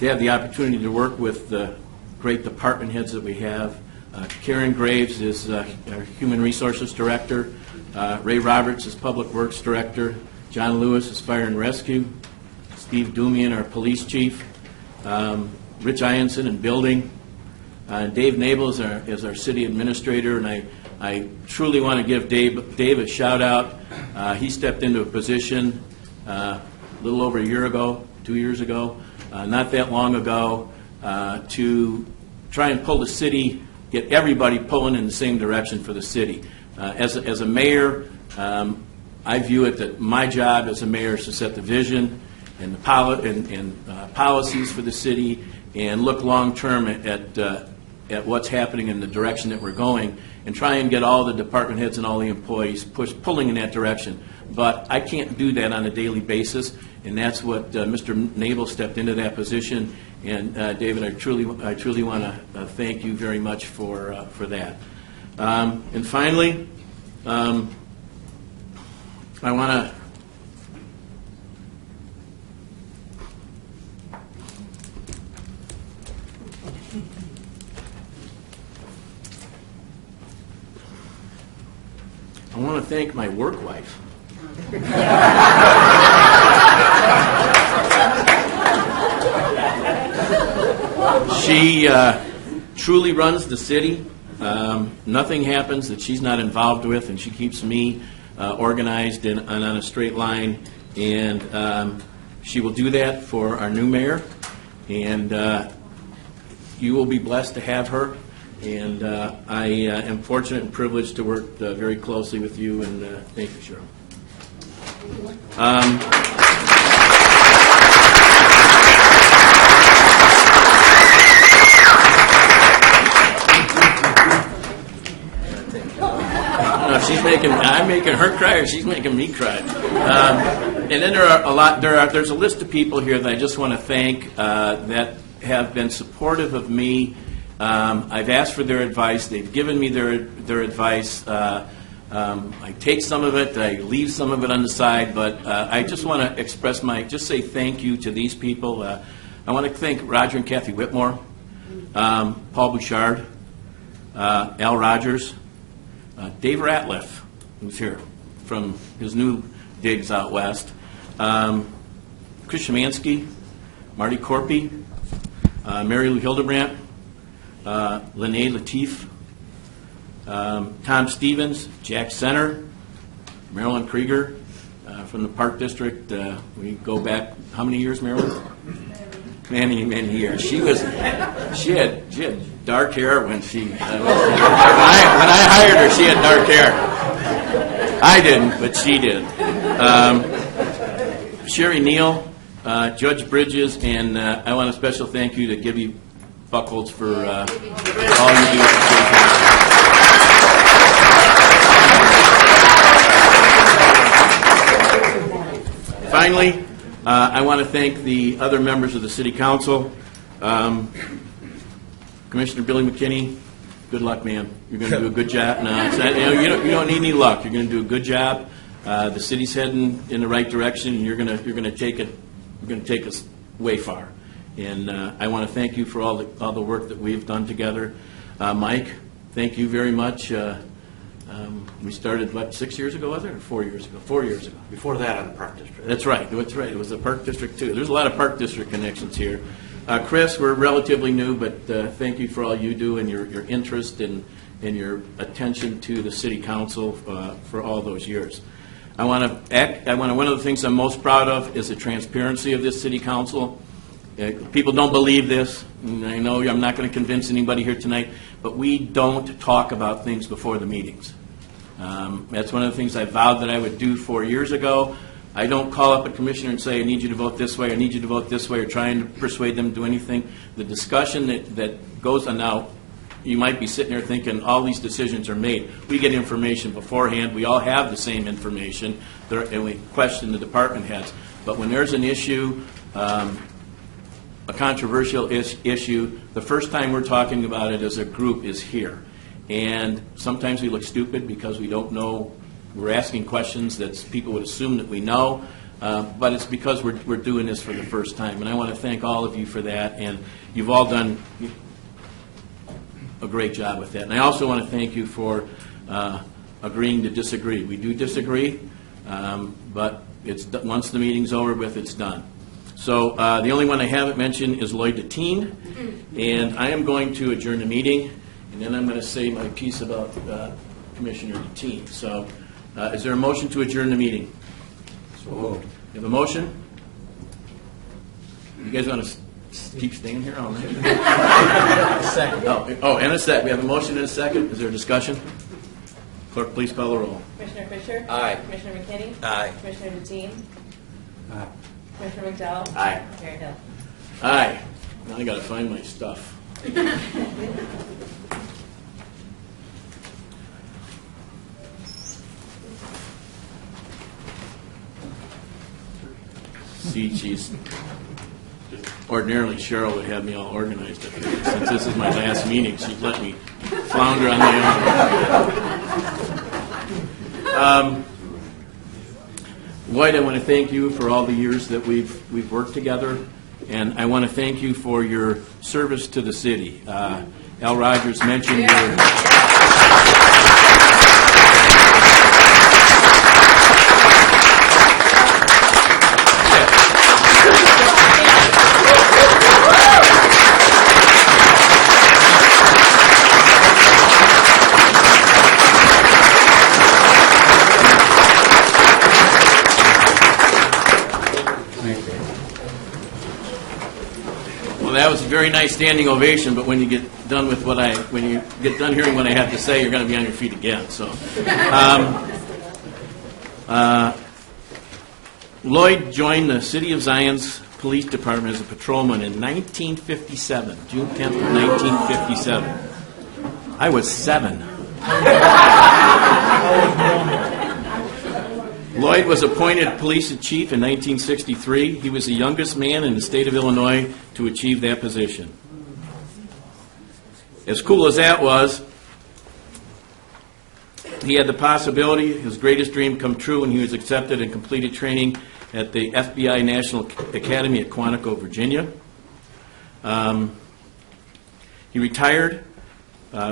to have the opportunity to work with the great department heads that we have. Karen Graves is our Human Resources Director. Ray Roberts is Public Works Director. John Lewis is Fire and Rescue. Steve Dumian, our Police Chief. Rich Ianson in Building. Dave Nabel is our City Administrator, and I truly want to give Dave a shout out. He stepped into a position a little over a year ago, 2 years ago, not that long ago, to try and pull the city, get everybody pulling in the same direction for the city. As a mayor, I view it that my job as a mayor is to set the vision and the policies for the city and look long-term at what's happening in the direction that we're going and try and get all the department heads and all the employees pulling in that direction. But I can't do that on a daily basis, and that's what Mr. Nabel stepped into that position. And David, I truly want to thank you very much for that. And finally, I want to thank my work wife. She truly runs the city. Nothing happens that she's not involved with, and she keeps me organized and on a straight line. And she will do that for our new mayor. And you will be blessed to have her. And I am fortunate and privileged to work very closely with you. And thank you, Cheryl. I'm making her cry, or she's making me cry. And then there's a list of people here that I just want to thank that have been supportive of me. I've asked for their advice. They've given me their advice. I take some of it. I leave some of it on the side. But I just want to just say thank you to these people. I want to thank Roger and Kathy Whitmore, Paul Bouchard, Al Rogers, Dave Ratliff, who's here from his new digs out west, Chris Szymanski, Marty Corpy, Mary Lou Hildebrandt, Lene Latif, Tom Stevens, Jack Center, Marilyn Krieger from the Park District. We go back, how many years, Marilyn? Many years. She had dark hair when when I hired her, she had dark hair. I didn't, but she did. Sherry Neal, Judge Bridges, and I want a special thank you to Gibby Buckholz for all you do. Finally, I want to thank the other members of the City Council. Commissioner Billy McKinney, good luck, man. You're going to do a good job. No, it's not, you don't need any luck. You're going to do a good job. The city's heading in the right direction, and you're going to take it. You're going to take us way far. And I want to thank you for all the work that we've done together. Mike, thank you very much. We started, 6 years ago, was it, or 4 years ago? 4 years ago. Before that, on the Park District. That's right. It was the Park District, too. There's a lot of Park District connections here. Chris, we're relatively new, but thank you for all you do and your interest and your attention to the City Council for all those years. One of the things I'm most proud of is the transparency of this City Council. People don't believe this. And I know I'm not going to convince anybody here tonight, but we don't talk about things before the meetings. That's one of the things I vowed that I would do 4 years ago. I don't call up a commissioner and say, I need you to vote this way, I need you to vote this way, or trying to persuade them to do anything. The discussion that goes on now, you might be sitting there thinking all these decisions are made. We get information beforehand. We all have the same information, and we question the department heads. But when there's an issue, a controversial issue, the first time we're talking about it as a group is here. And sometimes we look stupid because we don't know. We're asking questions that people would assume that we know, but it's because we're doing this for the first time. And I want to thank all of you for that, and you've all done a great job with that. And I also want to thank you for agreeing to disagree. We do disagree, but once the meeting's over with, it's done. So the only one I haven't mentioned is Lloyd Deteen, and I am going to adjourn the meeting, and then I'm going to say my piece about Commissioner Deteen. So is there a motion to adjourn the meeting? So moved. You have a motion? You guys want to keep staying here all night? Second. And a second. We have a motion and a second. Is there a discussion? Clerk, please call the roll. Commissioner Fisher? Aye. Commissioner McKinney? Aye. Commissioner Deteen? Aye. Commissioner McDowell? Aye. Mayor Hill? Aye. Now I got to find my stuff. See, geez. Ordinarily, Cheryl would have me all organized up here. Since this is my last meeting, she'd let me flounder on my own. Lloyd, I want to thank you for all the years that we've worked together, and I want to thank you for your service to the city. Al Rogers mentioned your... That was a very nice standing ovation, but when you get done with when you get done hearing what I have to say, you're going to be on your feet again. So, Lloyd joined the City of Zion's Police Department as a patrolman in 1957, June 10th of 1957. I was 7. Lloyd was appointed police chief in 1963. He was the youngest man in the state of Illinois to achieve that position. As cool as that was, he had the possibility, his greatest dream come true when he was accepted and completed training at the FBI National Academy at Quantico, Virginia. He retired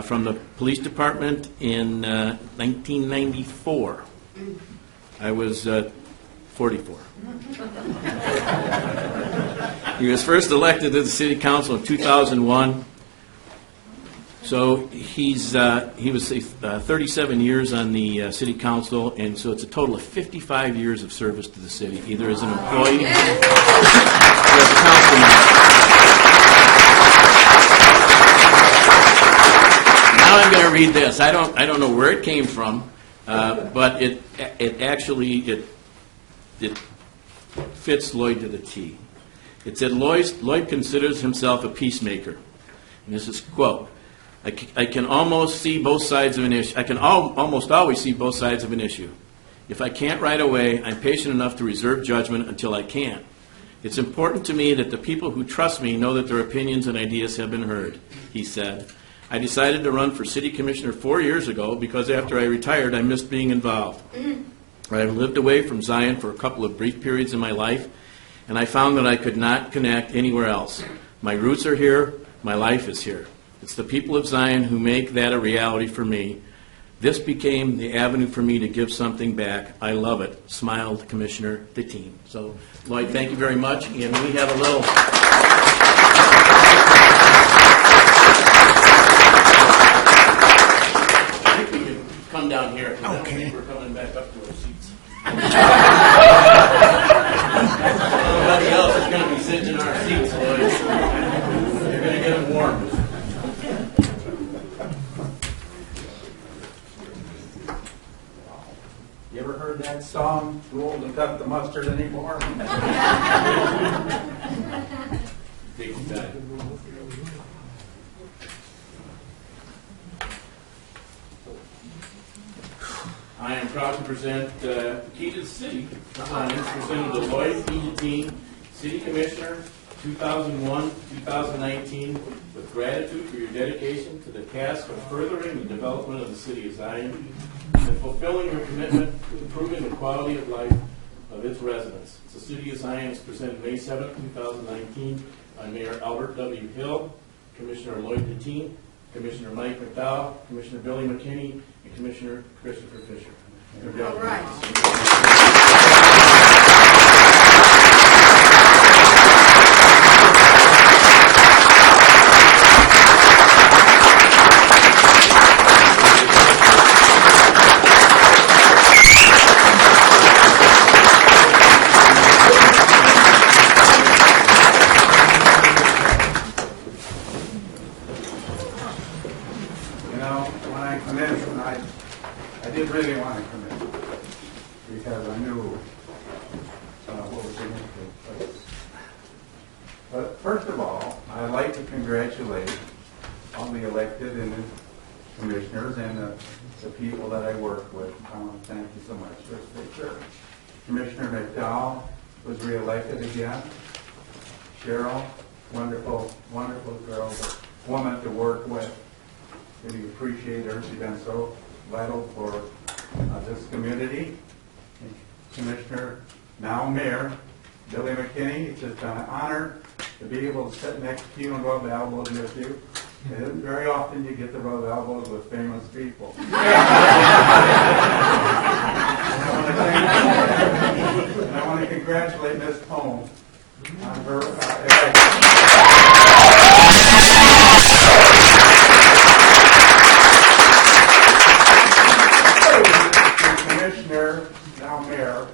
from the police department in 1994. I was 44. He was first elected to the City Council in 2001. So he was 37 years on the City Council, and so it's a total of 55 years of service to the city, either as an employee or as a councilman. Now I'm going to read this. I don't know where it came from. But it actually fits Lloyd to the T. It said, Lloyd considers himself a peacemaker. And this is a quote. I can almost see both sides of an issue. I can almost always see both sides of an issue. If I can't right away, I'm patient enough to reserve judgment until I can. It's important to me that the people who trust me know that their opinions and ideas have been heard, he said. I decided to run for city commissioner 4 years ago because after I retired, I missed being involved. I've lived away from Zion for a couple of brief periods in my life, and I found that I could not connect anywhere else. My roots are here. My life is here. It's the people of Zion who make that a reality for me. This became the avenue for me to give something back. I love it. Smiled Commissioner Deteen. So, Lloyd, thank you very much. And we have a little... I think we can come down here. Okay. I don't think we're coming back up to our seats. Nobody else is going to be sitting in our seats, Lloyd. You're going to get them warm. You ever heard that song, Too Old to Cut the Mustard Anymore? I am proud to present Key to the City. It's presented to Lloyd P. Deteen, City Commissioner, 2001-2019, with gratitude for your dedication to the task of furthering the development of the City of Zion and fulfilling your commitment to improving the quality of life of its residents. The City of Zion is presented May 7, 2019 by Mayor Albert W. Hill, Commissioner Lloyd Deteen, Commissioner Mike McDowell, Commissioner Billy McKinney, and Commissioner Christopher Fisher. All right. You know, when I come in tonight, I did really want to come in because I knew what was going to take place. But first of all, I'd like to congratulate all the elected and the commissioners and the people that I work with. I want to thank you so much. Commissioner McDowell was reelected again. Cheryl, wonderful, wonderful girl, woman to work with. Really appreciate her. She's been so vital for this community. And Commissioner, now Mayor, Billy McKinney, it's just an honor to be able to sit next to you and rub elbows with you. It isn't very often you get to rub elbows with famous people. I want to congratulate Ms. Holmes on her election. Commissioner, now Mayor,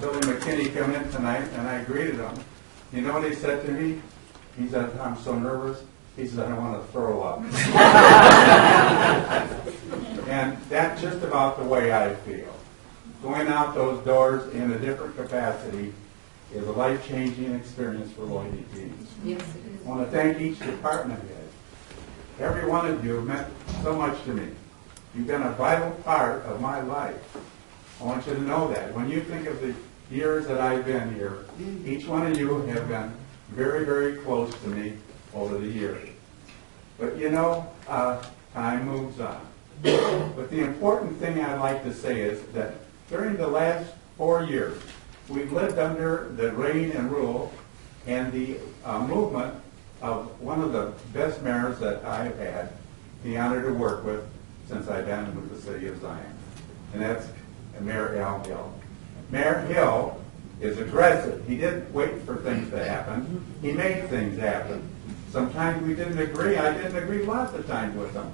Billy McKinney came in tonight, and I greeted him. You know what he said to me? He said, "I'm so nervous." He said, "I want to throw up." And that's just about the way I feel. Going out those doors in a different capacity is a life-changing experience for Lloyd Deteen. Yes, it is. I want to thank each department head. Every one of you have meant so much to me. You've been a vital part of my life. I want you to know that. When you think of the years that I've been here, each one of you have been very, very close to me over the years. But you know, time moves on. But the important thing I'd like to say is that during the last 4 years, we've lived under the reign and rule and the movement of one of the best mayors that I've had the honor to work with since I've been with the City of Zion. And that's Mayor Al Hill. Mayor Hill is aggressive. He didn't wait for things to happen. He made things happen. Sometimes we didn't agree. I didn't agree lots of times with him.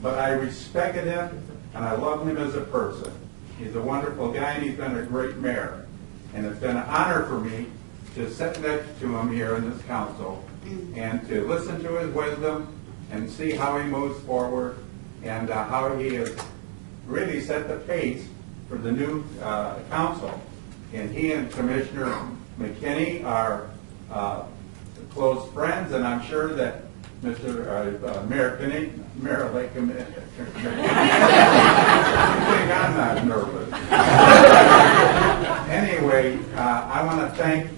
But I respected him, and I love him as a person. He's a wonderful guy, and he's been a great mayor. And it's been an honor for me to sit next to him here in this council and to listen to his wisdom and see how he moves forward and how he has really set the pace for the new council. And he and Commissioner McKinney are close friends, and I'm sure that Mayor Kinney, Mayor Lake, you think I'm not nervous. Anyway, I want to thank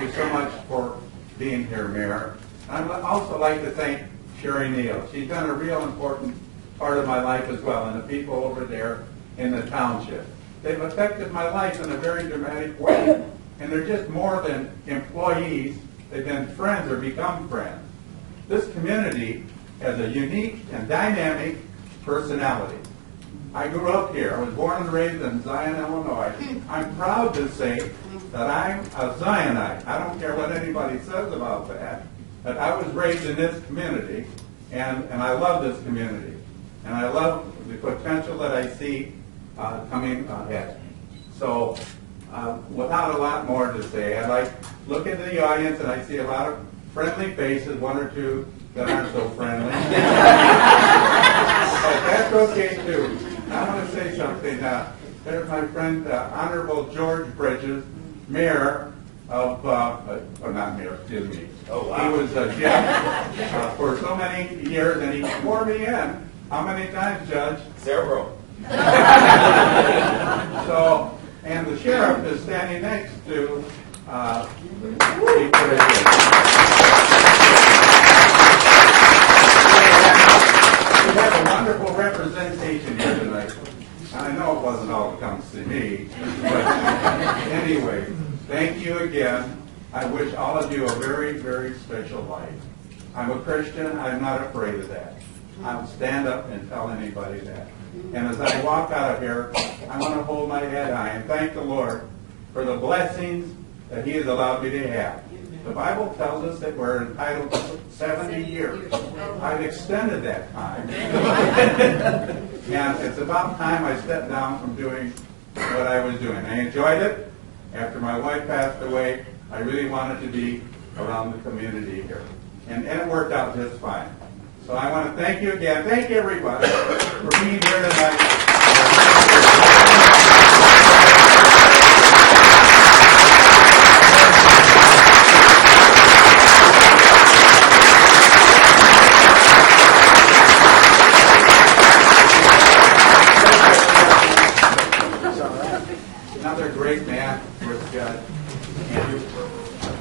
you so much for being here, Mayor. I'd also like to thank Sherry Neal. She's been a real important part of my life as well, and the people over there in the township. They've affected my life in a very dramatic way, and they're just more than employees. They've been friends or become friends. This community has a unique and dynamic personality. I grew up here. I was born and raised in Zion, Illinois. I'm proud to say that I'm a Zionite. I don't care what anybody says about that, but I was raised in this community, and I love this community. And I love the potential that I see coming ahead. So, without a lot more to say, I look into the audience and I see a lot of friendly faces, one or two that aren't so friendly. But that's okay too. I want to say something. There's my friend, Honorable George Bridges, Mayor of, not Mayor, excuse me. Oh, wow. He was Jeff for so many years, and he swore me in. How many times, Judge? Several. So, and the sheriff is standing next to Chief Bridges. We have a wonderful representation here tonight. I know it wasn't all that comes to me, but anyway, thank you again. I wish all of you a very, very special life. I'm a Christian. I'm not afraid of that. I'll stand up and tell anybody that. And as I walk out of here, I want to hold my head high and thank the Lord for the blessings that He has allowed me to have. The Bible tells us that we're entitled to 70 years. I've extended that time. And it's about time I stepped down from doing what I was doing. I enjoyed it. After my wife passed away, I really wanted to be around the community here. And it worked out just fine. So I want to thank you again. Thank you, everybody, for being here tonight. Another great man with Judge Andrew.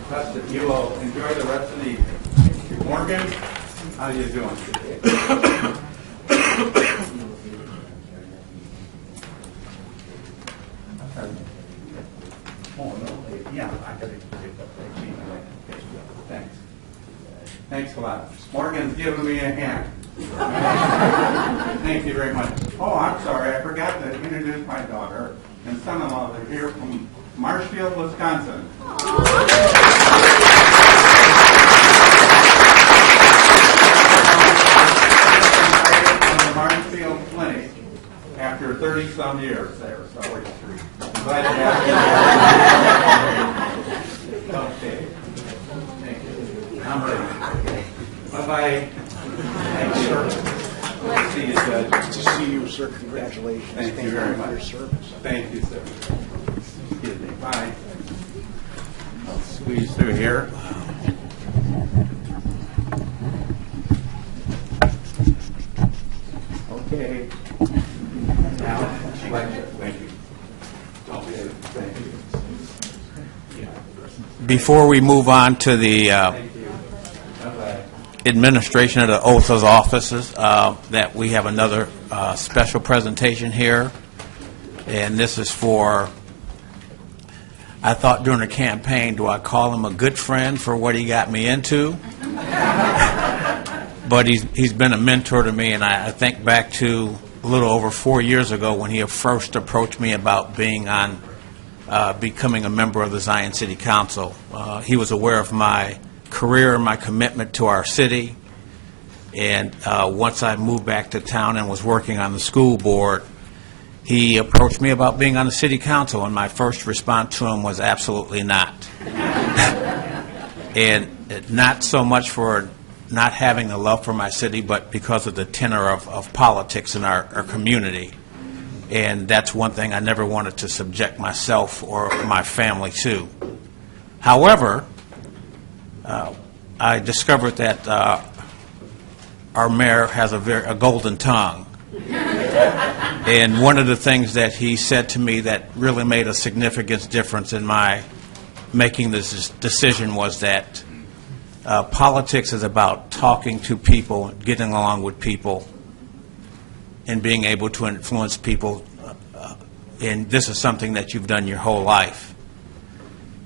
Trust that you will enjoy the rest of the evening. Morgan, how are you doing today? Oh, no, yeah, I got to pick up that sheet. Thanks. Thanks a lot. Morgan's giving me a hand. Thank you very much. Oh, I'm sorry, I forgot to introduce my daughter and son-in-law. They're here from Marshfield, Wisconsin. Marshfield Clinic after 30-some years there, so I'm glad to have you. Okay. Thank you. I'm ready. Bye-bye. Thanks, sir. Good to see you, Judge. Good to see you, sir. Congratulations. Thank you very much. For your service. Thank you, sir. Excuse me. Bye. I'll squeeze through here. Okay. Now, thank you. Okay, thank you. Before we move on to the administration of the oaths of offices, that we have another special presentation here, and this is for, I thought during the campaign, do I call him a good friend for what he got me into? But he's been a mentor to me, and I think back to a little over 4 years ago when he first approached me about being on, becoming a member of the Zion City Council. He was aware of my career and my commitment to our city, and once I moved back to town and was working on the school board, he approached me about being on the city council, and my first response to him was absolutely not. And not so much for not having the love for my city, but because of the tenor of politics in our community. And that's one thing I never wanted to subject myself or my family to. However, I discovered that our mayor has a golden tongue. And one of the things that he said to me that really made a significant difference in my making this decision was that politics is about talking to people, getting along with people, and being able to influence people. And this is something that you've done your whole life.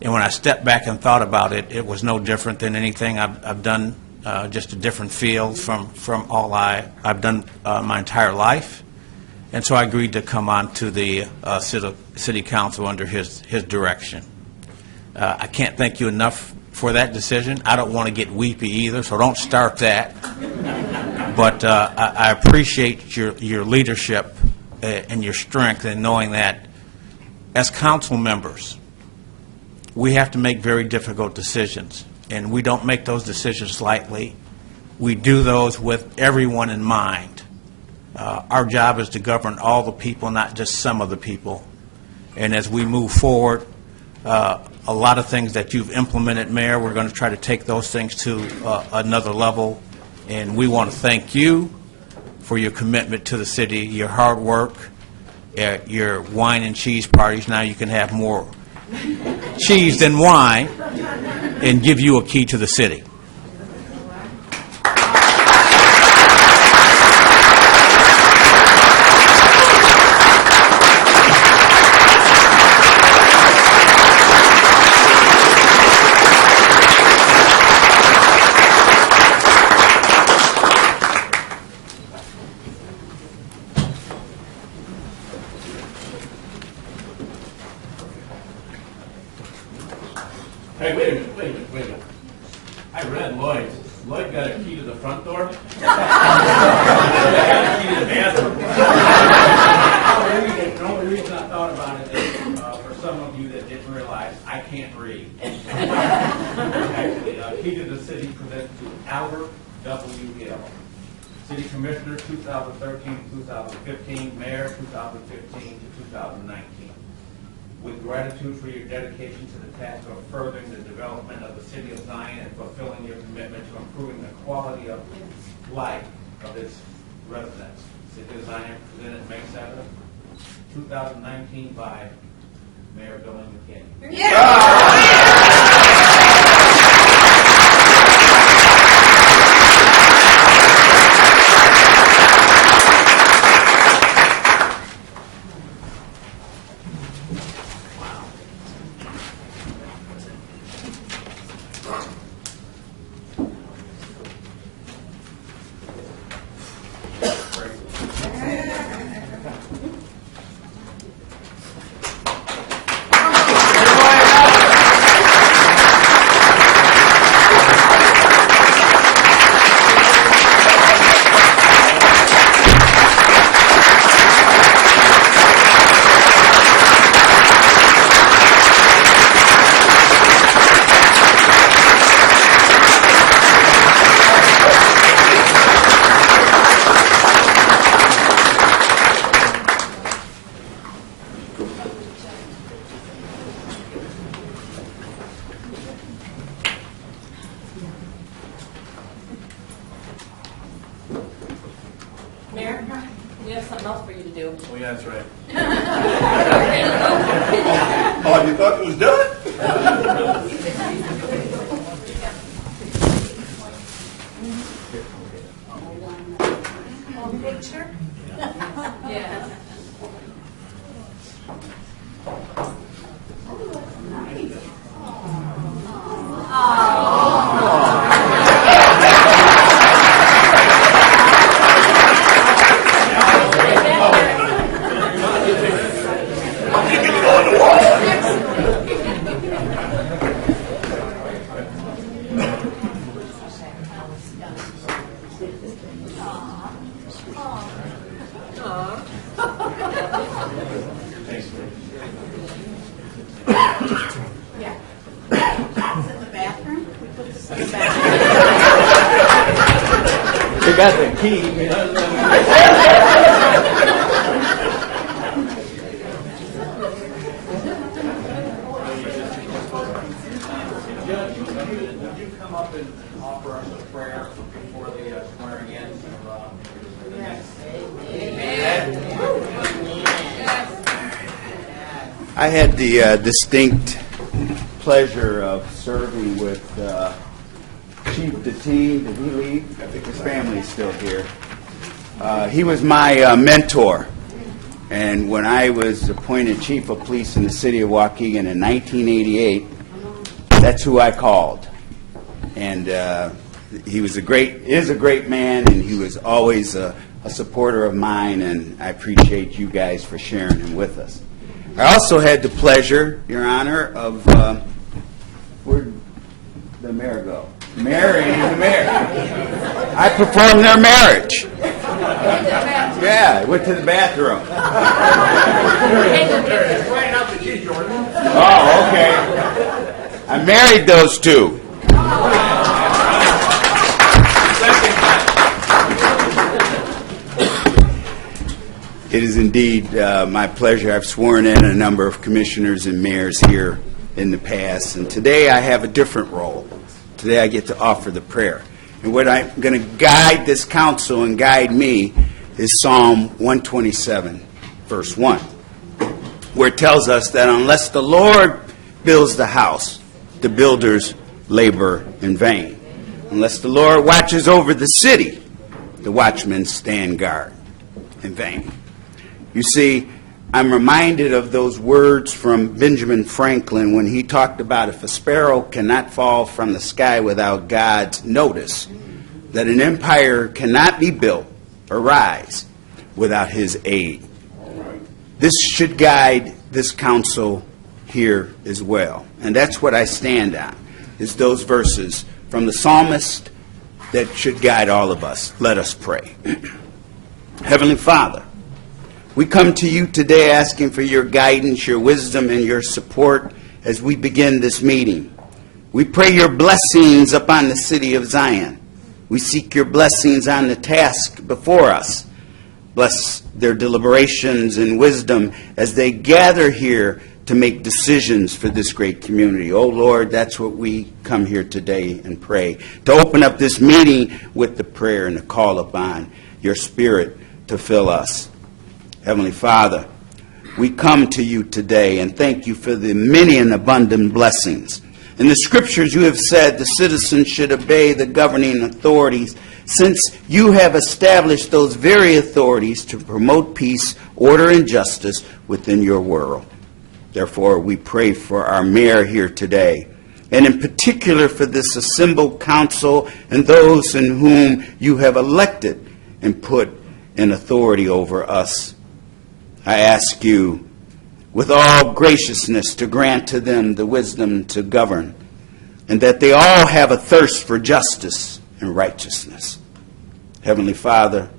And when I stepped back and thought about it, it was no different than anything I've done just a different field from all I've done my entire life. And so I agreed to come on to the city council under his direction. I can't thank you enough for that decision. I don't want to get weepy either, so don't start that. But I appreciate your leadership and your strength in knowing that as council members, we have to make very difficult decisions, and we don't make those decisions lightly. We do those with everyone in mind. Our job is to govern all the people, not just some of the people. And as we move forward, a lot of things that you've implemented, Mayor, we're going to try to take those things to another level. And we want to thank you for your commitment to the city, your hard work, your wine and cheese parties. Now you can have more cheese than wine, and give you a key to the city. Hey, wait a minute. I read Lloyd's. Lloyd got a key to the front door? I got a key to the bathroom. The only reason I thought about it is for some of you that didn't realize, I can't read. Actually, key to the city presented to Albert W. Hill. City Commissioner 2013-2015, Mayor 2015 to 2019. With gratitude for your dedication to the task of furthering the development of the city of Zion and fulfilling your commitment to improving the quality of life of its residents. City of Zion presented May 7th, 2019 by Mayor Billy McKinney. Mayor, we have something else for you to do. Oh, yeah, that's right. Oh, you thought it was done? Picture? Yeah. They got the key. Judge, would you come up and offer us a prayer before the swearing in of the next? I had the distinct pleasure of serving with Chief Deteen. Did he leave? I think his family's still here. He was my mentor. And when I was appointed chief of police in the city of Waukegan in 1988, that's who I called. And he is a great man, and he was always a supporter of mine, and I appreciate you guys for sharing him with us. I also had the pleasure, Your Honor, of where'd the mayor go? Marrying the mayor. I performed their marriage. Yeah, I went to the bathroom. Oh, okay. I married those two. It is indeed my pleasure. I've sworn in a number of commissioners and mayors here in the past, and today I have a different role. Today I get to offer the prayer. And what I'm going to guide this council and guide me is Psalm 127, verse 1, where it tells us that unless the Lord builds the house, the builders labor in vain. Unless the Lord watches over the city, the watchmen stand guard in vain. You see, I'm reminded of those words from Benjamin Franklin when he talked about if a sparrow cannot fall from the sky without God's notice, that an empire cannot be built or rise without his aid. This should guide this council here as well. And that's what I stand on, is those verses from the psalmist that should guide all of us. Let us pray. Heavenly Father, we come to you today asking for your guidance, your wisdom, and your support as we begin this meeting. We pray your blessings upon the city of Zion. We seek your blessings on the task before us. Bless their deliberations and wisdom as they gather here to make decisions for this great community. Oh, Lord, that's what we come here today and pray, to open up this meeting with the prayer and to call upon your Spirit to fill us. Heavenly Father, we come to you today and thank you for the many and abundant blessings. In the Scriptures you have said the citizens should obey the governing authorities, since you have established those very authorities to promote peace, order, and justice within your world. Therefore, we pray for our mayor here today, and in particular for this assembled council and those in whom you have elected and put in authority over us. I ask you, with all graciousness, to grant to them the wisdom to govern, and that they all have a thirst for justice and righteousness. Heavenly Father,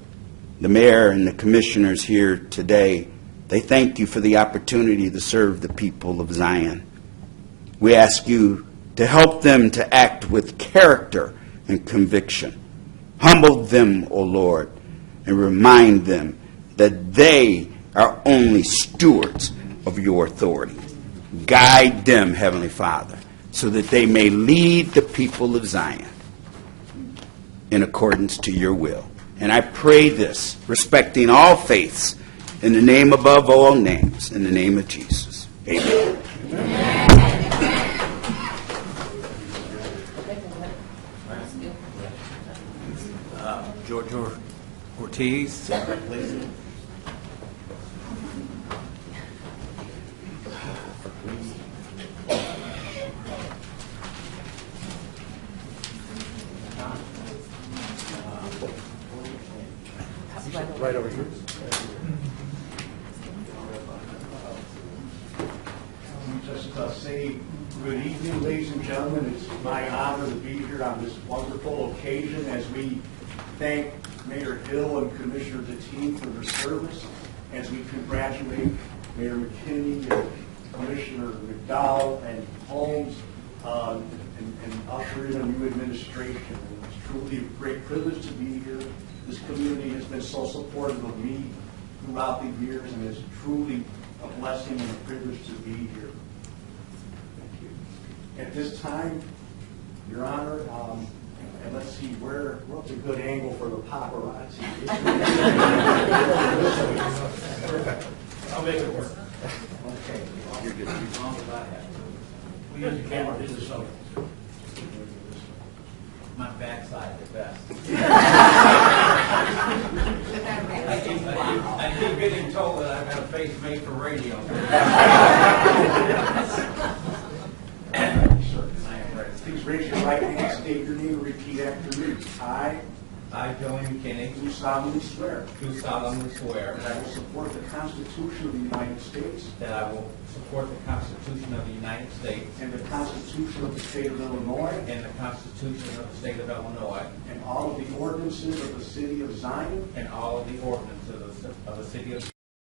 the mayor and the commissioners here today, they thank you for the opportunity to serve the people of Zion. We ask you to help them to act with character and conviction. Humble them, O Lord, and remind them that they are only stewards of your authority. Guide them, Heavenly Father, so that they may lead the people of Zion in accordance to your will. And I pray this, respecting all faiths, in the name above all names, in the name of Jesus. Amen. George Ortiz, please. Right over here. Just say good evening, ladies and gentlemen. It's my honor to be here on this wonderful occasion as we thank Mayor Hill and Commissioner Deteen for their service, as we congratulate Mayor McKinney and Commissioner McDowell and Holmes and usher in a new administration. It's truly a great privilege to be here. This community has been so supportive of me throughout the years, and it's truly a blessing and a privilege to be here. Thank you. At this time, Your Honor, and let's see, what's a good angle for the paparazzi? I'll make it work. Okay. You're good. As long as I have. We use the camera. This is so. My backside the best. I keep getting told that I've got a face made for radio. Sir, I am ready. Please Raise your right hand, state your name, and repeat after me. I, Billy McKinney, do solemnly swear. Do solemnly swear That I will support the Constitution of the United States. that I will support the Constitution of the United States And the Constitution of the State of Illinois. and the Constitution of the State of Illinois And all of the ordinances of the City of Zion. and all of the ordinances of the City of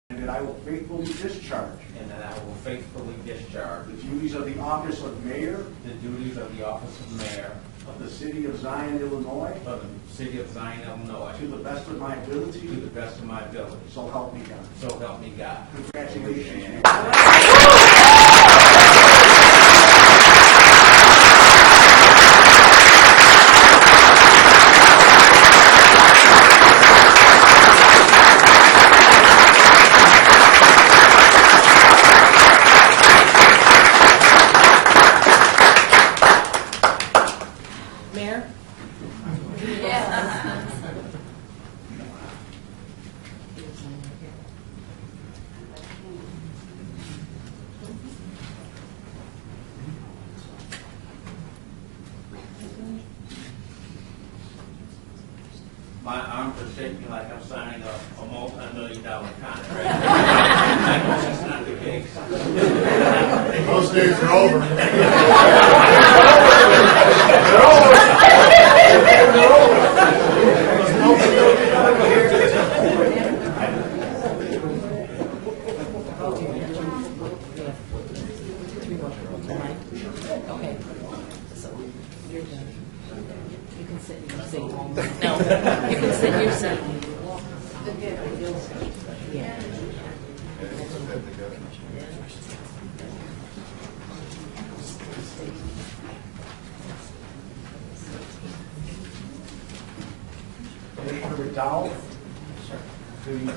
And that I will faithfully discharge and that I will faithfully discharge the duties of the office of Mayor the duties of the office of Mayor of the City of Zion, Illinois. of the City of Zion, Illinois, To the best of my ability. to the best of my ability. So help me God. So help me God. Congratulations. Mayor? My arms are shaking like I'm signing a multi-million-dollar contract. I know that's not the case. Those days are over. Okay. So, you're done. You can sit in your seat. No, you can sit in your seat. Yeah. Commissioner McDowell. Do you-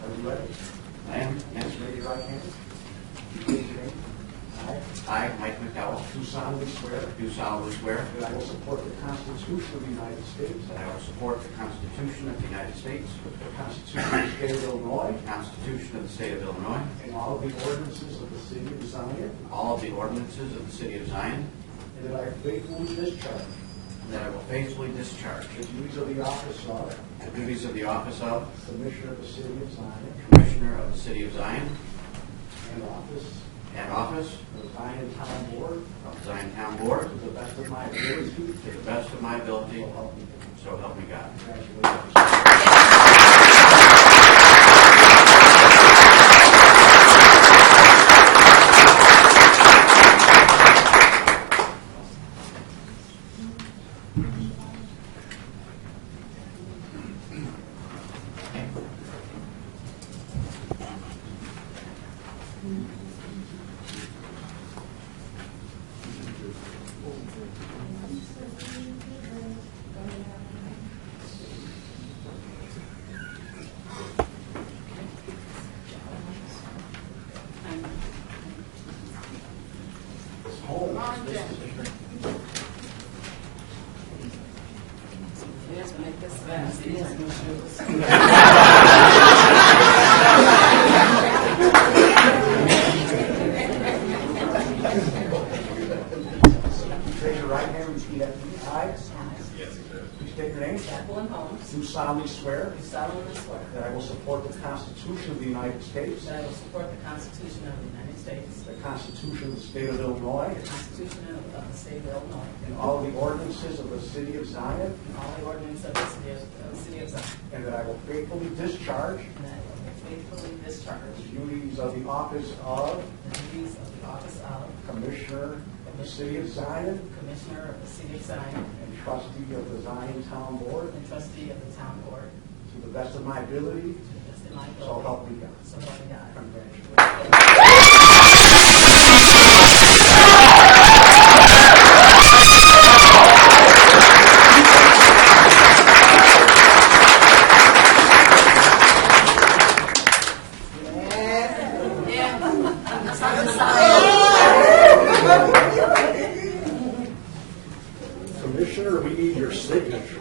Are you ready? I am. Yes. Raise your right hand. Repeat your name. I I, Mike McDowell, do solemnly swear do solemnly swear that I will support the Constitution of the United States, that I will support the Constitution of the United States, the Constitution of the State of Illinois, the Constitution of the State of Illinois, and all of the ordinances of the City of Zion, all of the ordinances of the City of Zion, and that I faithfully discharge and that I will faithfully discharge the duties of the office of the duties of the office of Commissioner of the City of Zion Commissioner of the City of Zion and office and office of Zion Town Board of Zion Town Board to the best of my ability. to the best of my ability, So help me God. so help me God. Congratulations. Raise your right hand and repeat after me. I. Please state your name. Jacqueline Holmes. Do solemnly swear Do solemnly swear that I will support the Constitution of the United States, that I will support the Constitution of the United States, the Constitution of the State of Illinois, the Constitution of the State of Illinois, and all the ordinances of the City of Zion, and all the ordinances of the City of Zion, and that I will faithfully discharge and that I will faithfully discharge the duties of the office of the duties of the office of Commissioner of the City of Zion Commissioner of the City of Zion and trustee of the Zion Town Board and trustee of the town board to the best of my ability. to the best of my ability. So help me God. So help me God. Congratulations. Commissioner, we need your signature.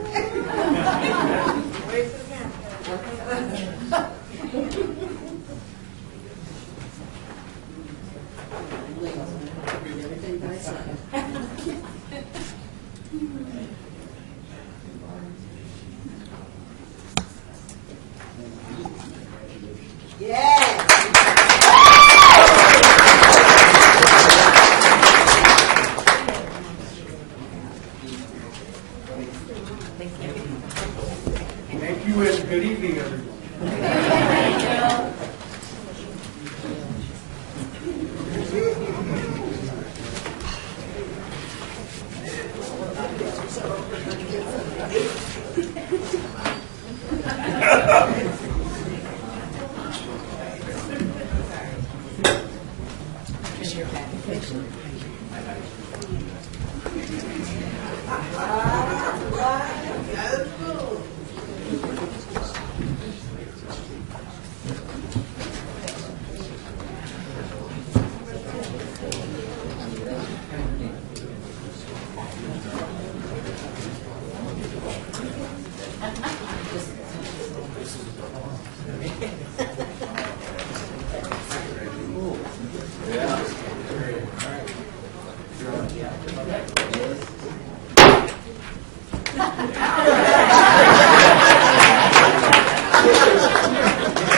quit. Good evening, everyone.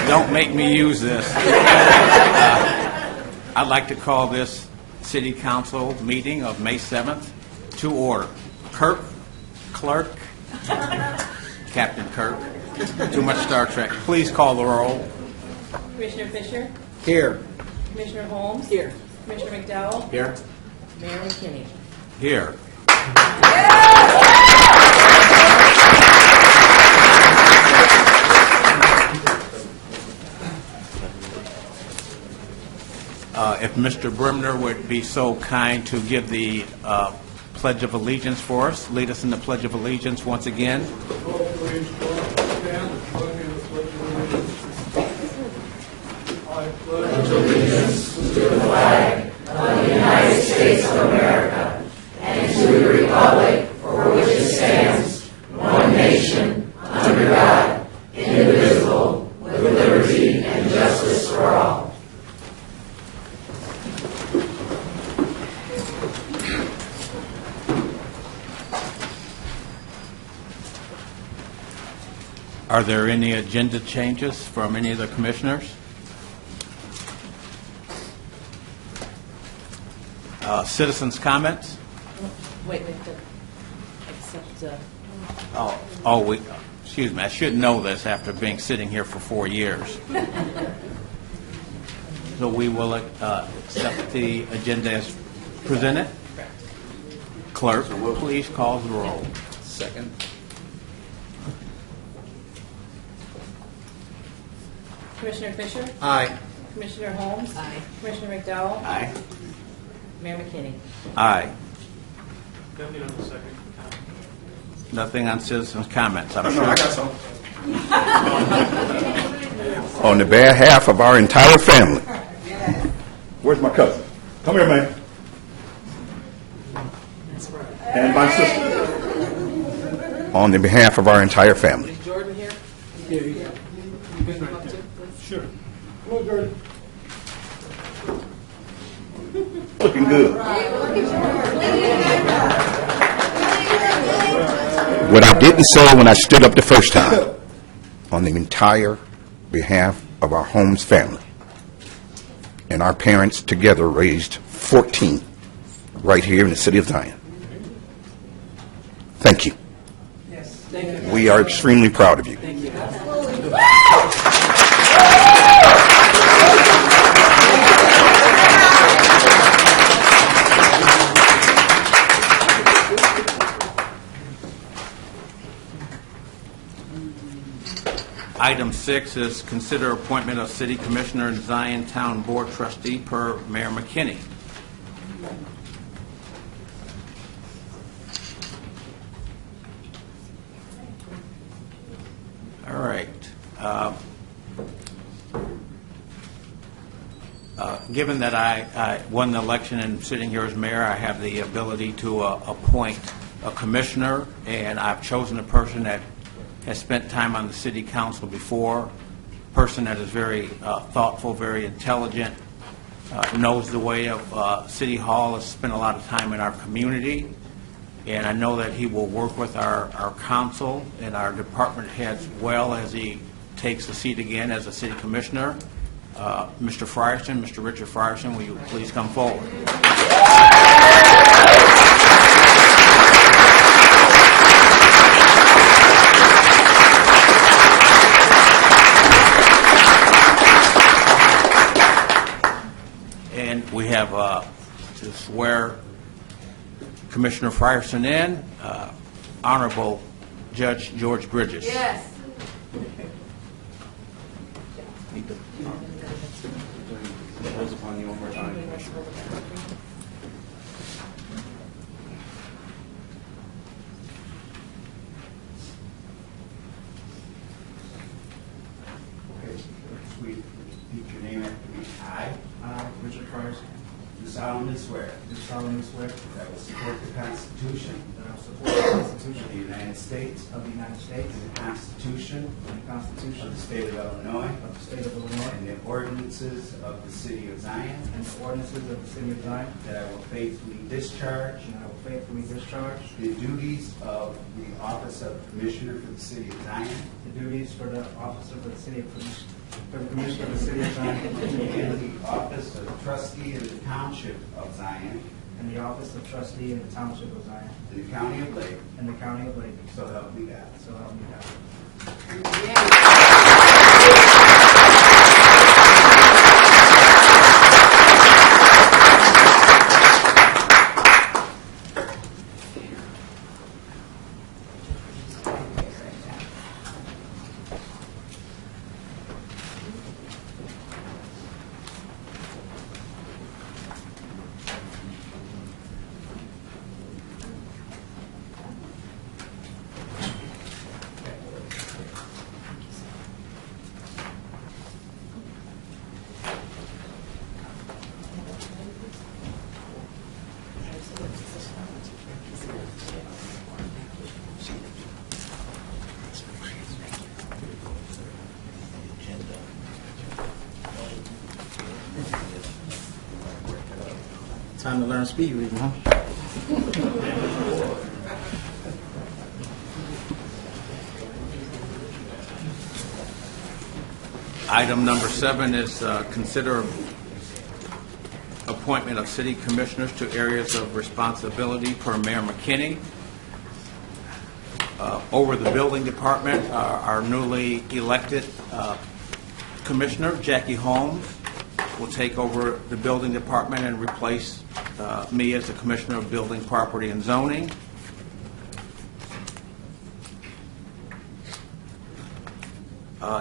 Don't make me use this. I'd like to call this City Council meeting of May 7th to order. Clerk, Captain Kirk, too much Star Trek. Please call the roll. Commissioner Fisher? Here. Commissioner Holmes? Here. Commissioner McDowell? Here. Mayor McKinney? Here. If Mr. Brimner would be so kind to give the Pledge of Allegiance for us, lead us in the Pledge of Allegiance once again. Please stand and join me in the Pledge of Allegiance. I pledge allegiance to the flag of the United States of America and to the republic for which it stands, one nation, under God, indivisible, with liberty and justice for all. Are there any agenda changes from any of the commissioners? Citizens' comments? Wait, accept, Excuse me, I should know this after being sitting here for 4 years. So we will accept the agenda as presented. Clerk, please call the roll. Second. Commissioner Fisher? Aye. Commissioner Holmes? Aye. Commissioner McDowell? Aye. Mayor McKinney? Aye. Nothing on citizens' comments, I'm sure. I got some. On the behalf of our entire family. Where's my cousin? Come here, man. And my sister. On the behalf of our entire family. Is Jordan here? Yeah, you been right there. Sure. Come on, Jordan. Looking good. What I didn't say when I stood up the first time, on the entire behalf of our Holmes family, and our parents together raised 14 right here in the city of Zion. Thank you. Yes. Thank you. We are extremely proud of you. Thank you. Item 6 is consider appointment of City Commissioner and Zion Town Board Trustee per Mayor McKinney. All right. Given that I won the election and sitting here as mayor, I have the ability to appoint a commissioner, and I've chosen a person that has spent time on the city council before, a person that is very thoughtful, very intelligent, knows the way of City Hall, has spent a lot of time in our community, and I know that he will work with our council and our department heads well as he takes the seat again as a city commissioner. Mr. Frierson, Mr. Richard Frierson, will you please come forward? have to swear Commissioner Frierson in, Honorable Judge George Bridges. Yes. Those upon you one more time. Okay, sweet. Repeat your name after me. I, Richard Frierson, do solemnly swear. Do solemnly swear. That I will support the Constitution. That I will support the Constitution of the United States. Of the United States. And the Constitution. And the Constitution. Of the State of Illinois. Of the State of Illinois. And the ordinances of the City of Zion. And the ordinances of the City of Zion. That I will faithfully discharge. And I will faithfully discharge. The duties of the office of Commissioner for the City of Zion. The duties for the office of the City of for the Commissioner of the City of Zion, and the office of Trustee in the Township of Zion, and the office of Trustee in the Township of Zion, in the County of Lake, and the County of Lake. So help me God. So help me God. Time to learn speed reading, huh? Item number 7 is consider appointment of city commissioners to areas of responsibility per Mayor McKinney. Over the building department, our newly elected commissioner, Jackie Holmes, will take over the building department and replace me as the Commissioner of Building, Property, and Zoning.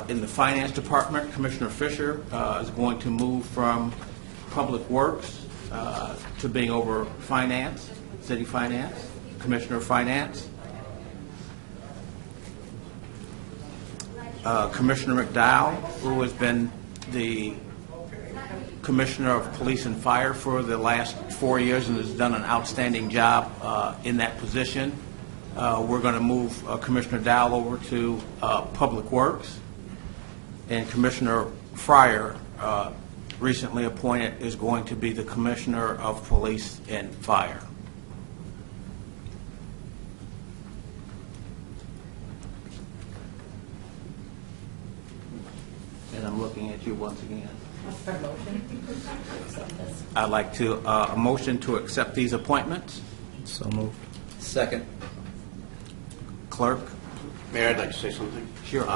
In the Finance Department, Commissioner Fisher is going to move from Public Works to being over Finance, City Finance, Commissioner of Finance. Commissioner McDowell, who has been the Commissioner of Police and Fire for the last 4 years and has done an outstanding job in that position. We're going to move Commissioner Dowell over to Public Works. And Commissioner Fryer, recently appointed, is going to be the Commissioner of Police and Fire. And I'm looking at you once again. I'd like to, a motion to accept these appointments. So moved. Second. Clerk? Mayor, I'd like to say something. Sure.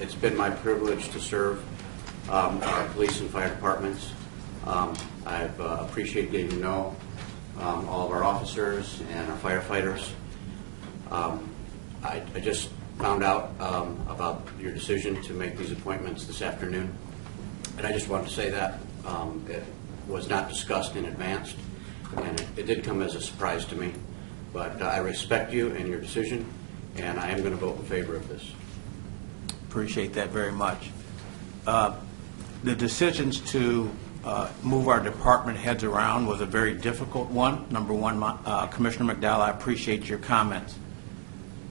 It's been my privilege to serve our police and fire departments. I've appreciated getting to know all of our officers and our firefighters. I just found out about your decision to make these appointments this afternoon, and I just wanted to say that it was not discussed in advance, and it did come as a surprise to me. But I respect you and your decision, and I am going to vote in favor of this. Appreciate that very much. The decisions to move our department heads around was a very difficult one. Number one, Commissioner McDowell, I appreciate your comments.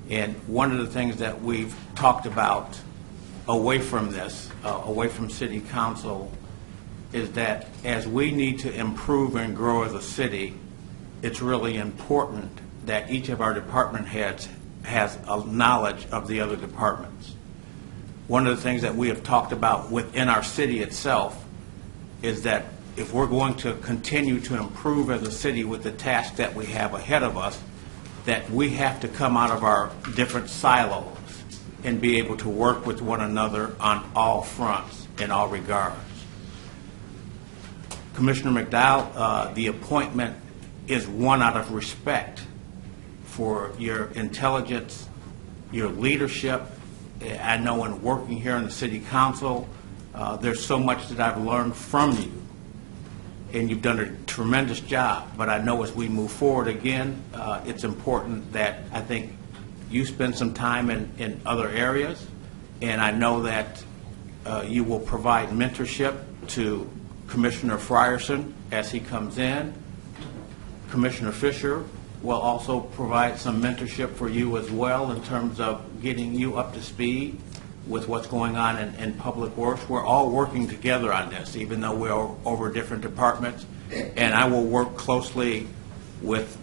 And one of the things that we've talked about away from this, away from City Council, is that as we need to improve and grow as a city, it's really important that each of our department heads has a knowledge of the other departments. One of the things that we have talked about within our city itself is that if we're going to continue to improve as a city with the task that we have ahead of us, that we have to come out of our different silos and be able to work with one another on all fronts in all regards. Commissioner McDowell, the appointment is one out of respect for your intelligence, your leadership. I know in working here in the city council, there's so much that I've learned from you, and you've done a tremendous job. But I know as we move forward again, it's important that I think you spend some time in other areas, and I know that you will provide mentorship to Commissioner Frierson as he comes in. Commissioner Fisher will also provide some mentorship for you as well in terms of getting you up to speed with what's going on in Public Works. We're all working together on this, even though we're over different departments. And I will work closely with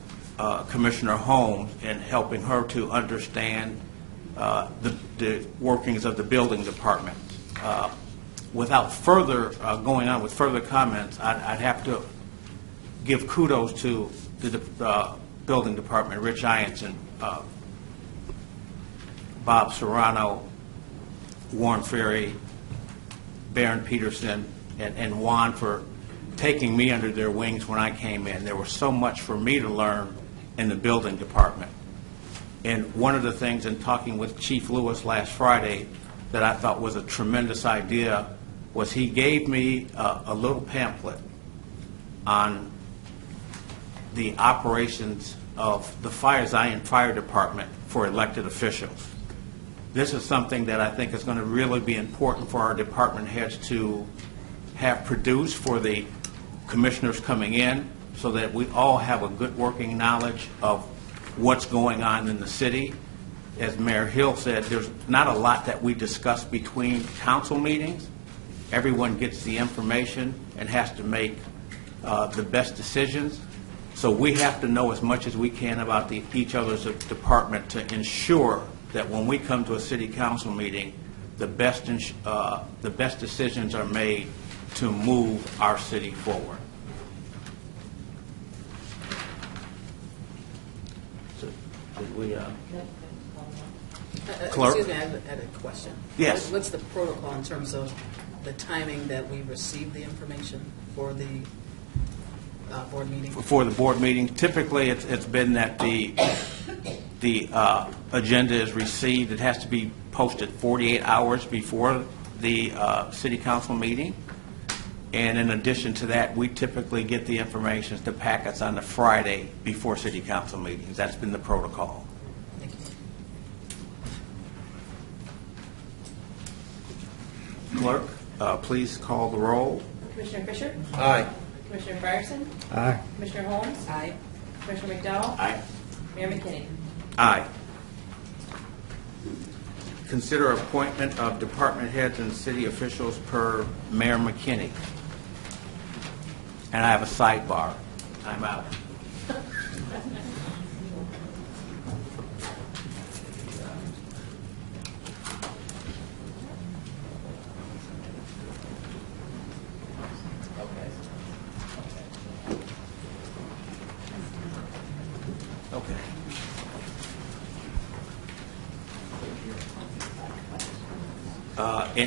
Commissioner Holmes in helping her to understand the workings of the building department. Without further going on with further comments, I'd have to give kudos to the building department, Rich Ianson, Bob Serrano, Warren Ferry, Baron Peterson, and Juan for taking me under their wings when I came in. There was so much for me to learn in the building department. And one of the things in talking with Chief Lewis last Friday that I thought was a tremendous idea was he gave me a little pamphlet on the operations of the Zion Fire Department for elected officials. This is something that I think is going to really be important for our department heads to have produced for the commissioners coming in, so that we all have a good working knowledge of what's going on in the city. As Mayor Hill said, there's not a lot that we discuss between council meetings. Everyone gets the information and has to make the best decisions. So we have to know as much as we can about each other's department to ensure that when we come to a city council meeting, the best decisions are made to move our city forward. So, did we, Clerk? Excuse me, I had a question. Yes. What's the protocol in terms of the timing that we receive the information for the board meeting? For the board meeting, typically it's been that the agenda is received. It has to be posted 48 hours before the city council meeting. And in addition to that, we typically get the information, the packets on the Friday before city council meetings. That's been the protocol. Clerk, please call the roll. Commissioner Fisher? Aye. Commissioner Frierson? Aye. Commissioner Holmes? Aye. Commissioner McDowell? Aye. Mayor McKinney? Aye. Consider appointment of department heads and city officials per Mayor McKinney. And I have a sidebar. Time out.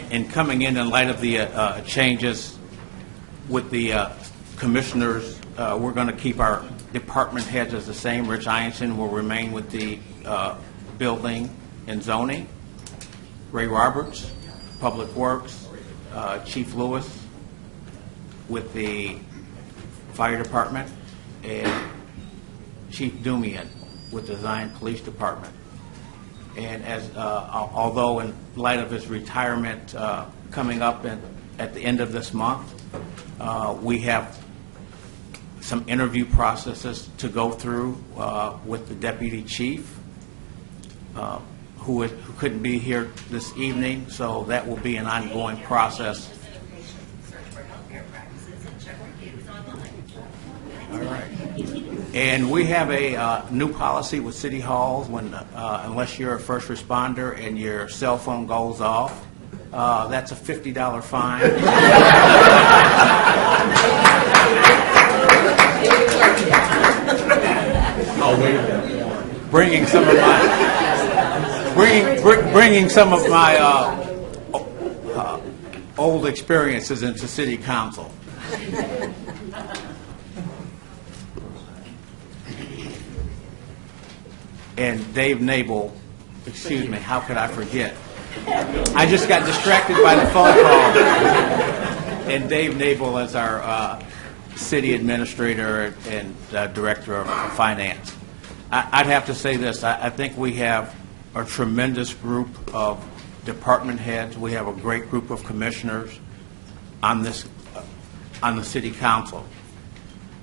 In coming in light of the changes with the commissioners, we're going to keep our department heads as the same. Rich Ianson will remain with the building and zoning. Ray Roberts, Public Works. Chief Lewis with the fire department, and Chief Dumian with the Zion Police Department. And as although in light of his retirement coming up at the end of this month, we have some interview processes to go through with the deputy chief, who couldn't be here this evening, so that will be an ongoing process. All right. And we have a new policy with city halls when, unless you're a first responder and your cell phone goes off, that's a $50 fine. Bringing some of my old experiences into city council. and Dave Nabel, excuse me, how could I forget? I just got distracted by the phone call. And Dave Nabel is our city administrator and director of finance. I'd have to say this. I think we have a tremendous group of department heads. We have a great group of commissioners on this, on the city council.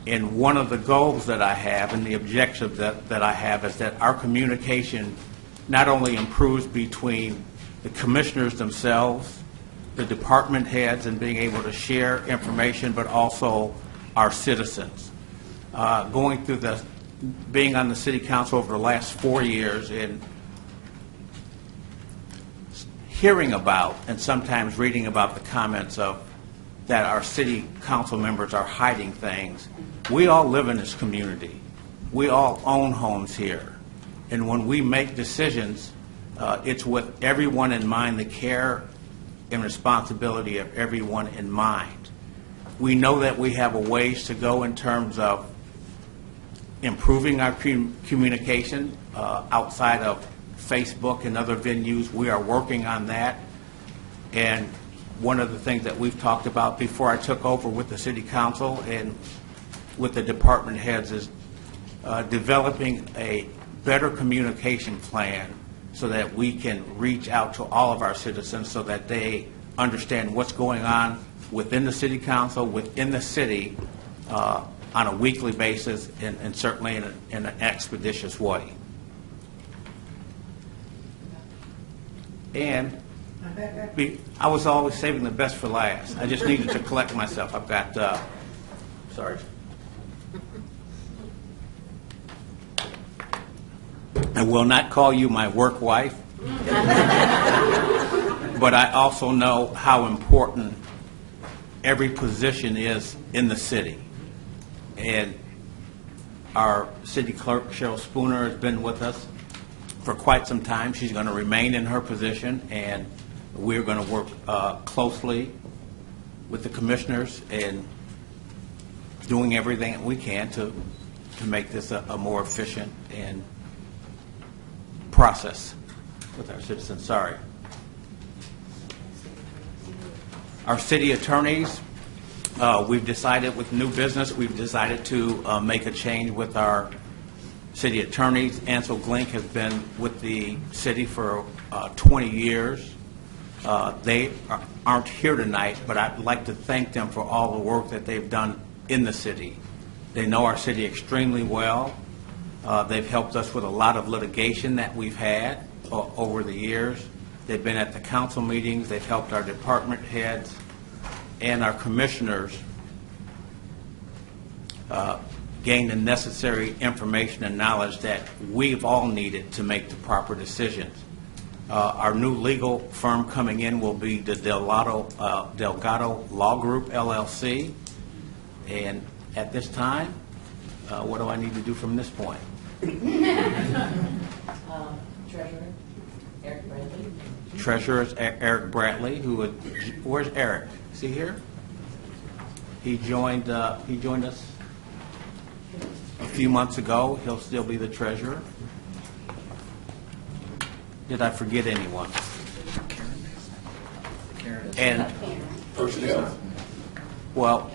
And one of the goals that I have and the objective that I have is that our communication not only improves between the commissioners themselves, the department heads, and being able to share information, but also our citizens. Going through being on the city council over the last 4 years and hearing about and sometimes reading about the comments of that our city council members are hiding things. We all live in this community. We all own homes here. And when we make decisions, it's with everyone in mind, the care and responsibility of everyone in mind. We know that we have a ways to go in terms of improving our communication outside of Facebook and other venues. We are working on that. And one of the things that we've talked about before I took over with the city council and with the department heads is developing a better communication plan so that we can reach out to all of our citizens so that they understand what's going on within the city council, within the city, on a weekly basis, and certainly in an expeditious way. And I was always saving the best for last. I just needed to collect myself. I've got, sorry. I will not call you my work wife, but I also know how important every position is in the city. And our city clerk, Cheryl Spooner, has been with us for quite some time. She's going to remain in her position, and we're going to work closely with the commissioners and doing everything that we can to make this a more efficient and process with our citizens. Sorry. Our city attorneys, we've decided with new business, we've decided to make a change with our city attorneys. Ansel Glink has been with the city for 20 years. They aren't here tonight, but I'd like to thank them for all the work that they've done in the city. They know our city extremely well. They've helped us with a lot of litigation that we've had over the years. They've been at the council meetings. They've helped our department heads and our commissioners gain the necessary information and knowledge that we've all needed to make the proper decisions. Our new legal firm coming in will be the Delgado Law Group, LLC. And at this time, what do I need to do from this point? Treasurer, Eric Bradley. Treasurer is Eric Bradley, who would, where's Eric? Is he here? He joined us a few months ago. He'll still be the treasurer. Did I forget anyone? And well,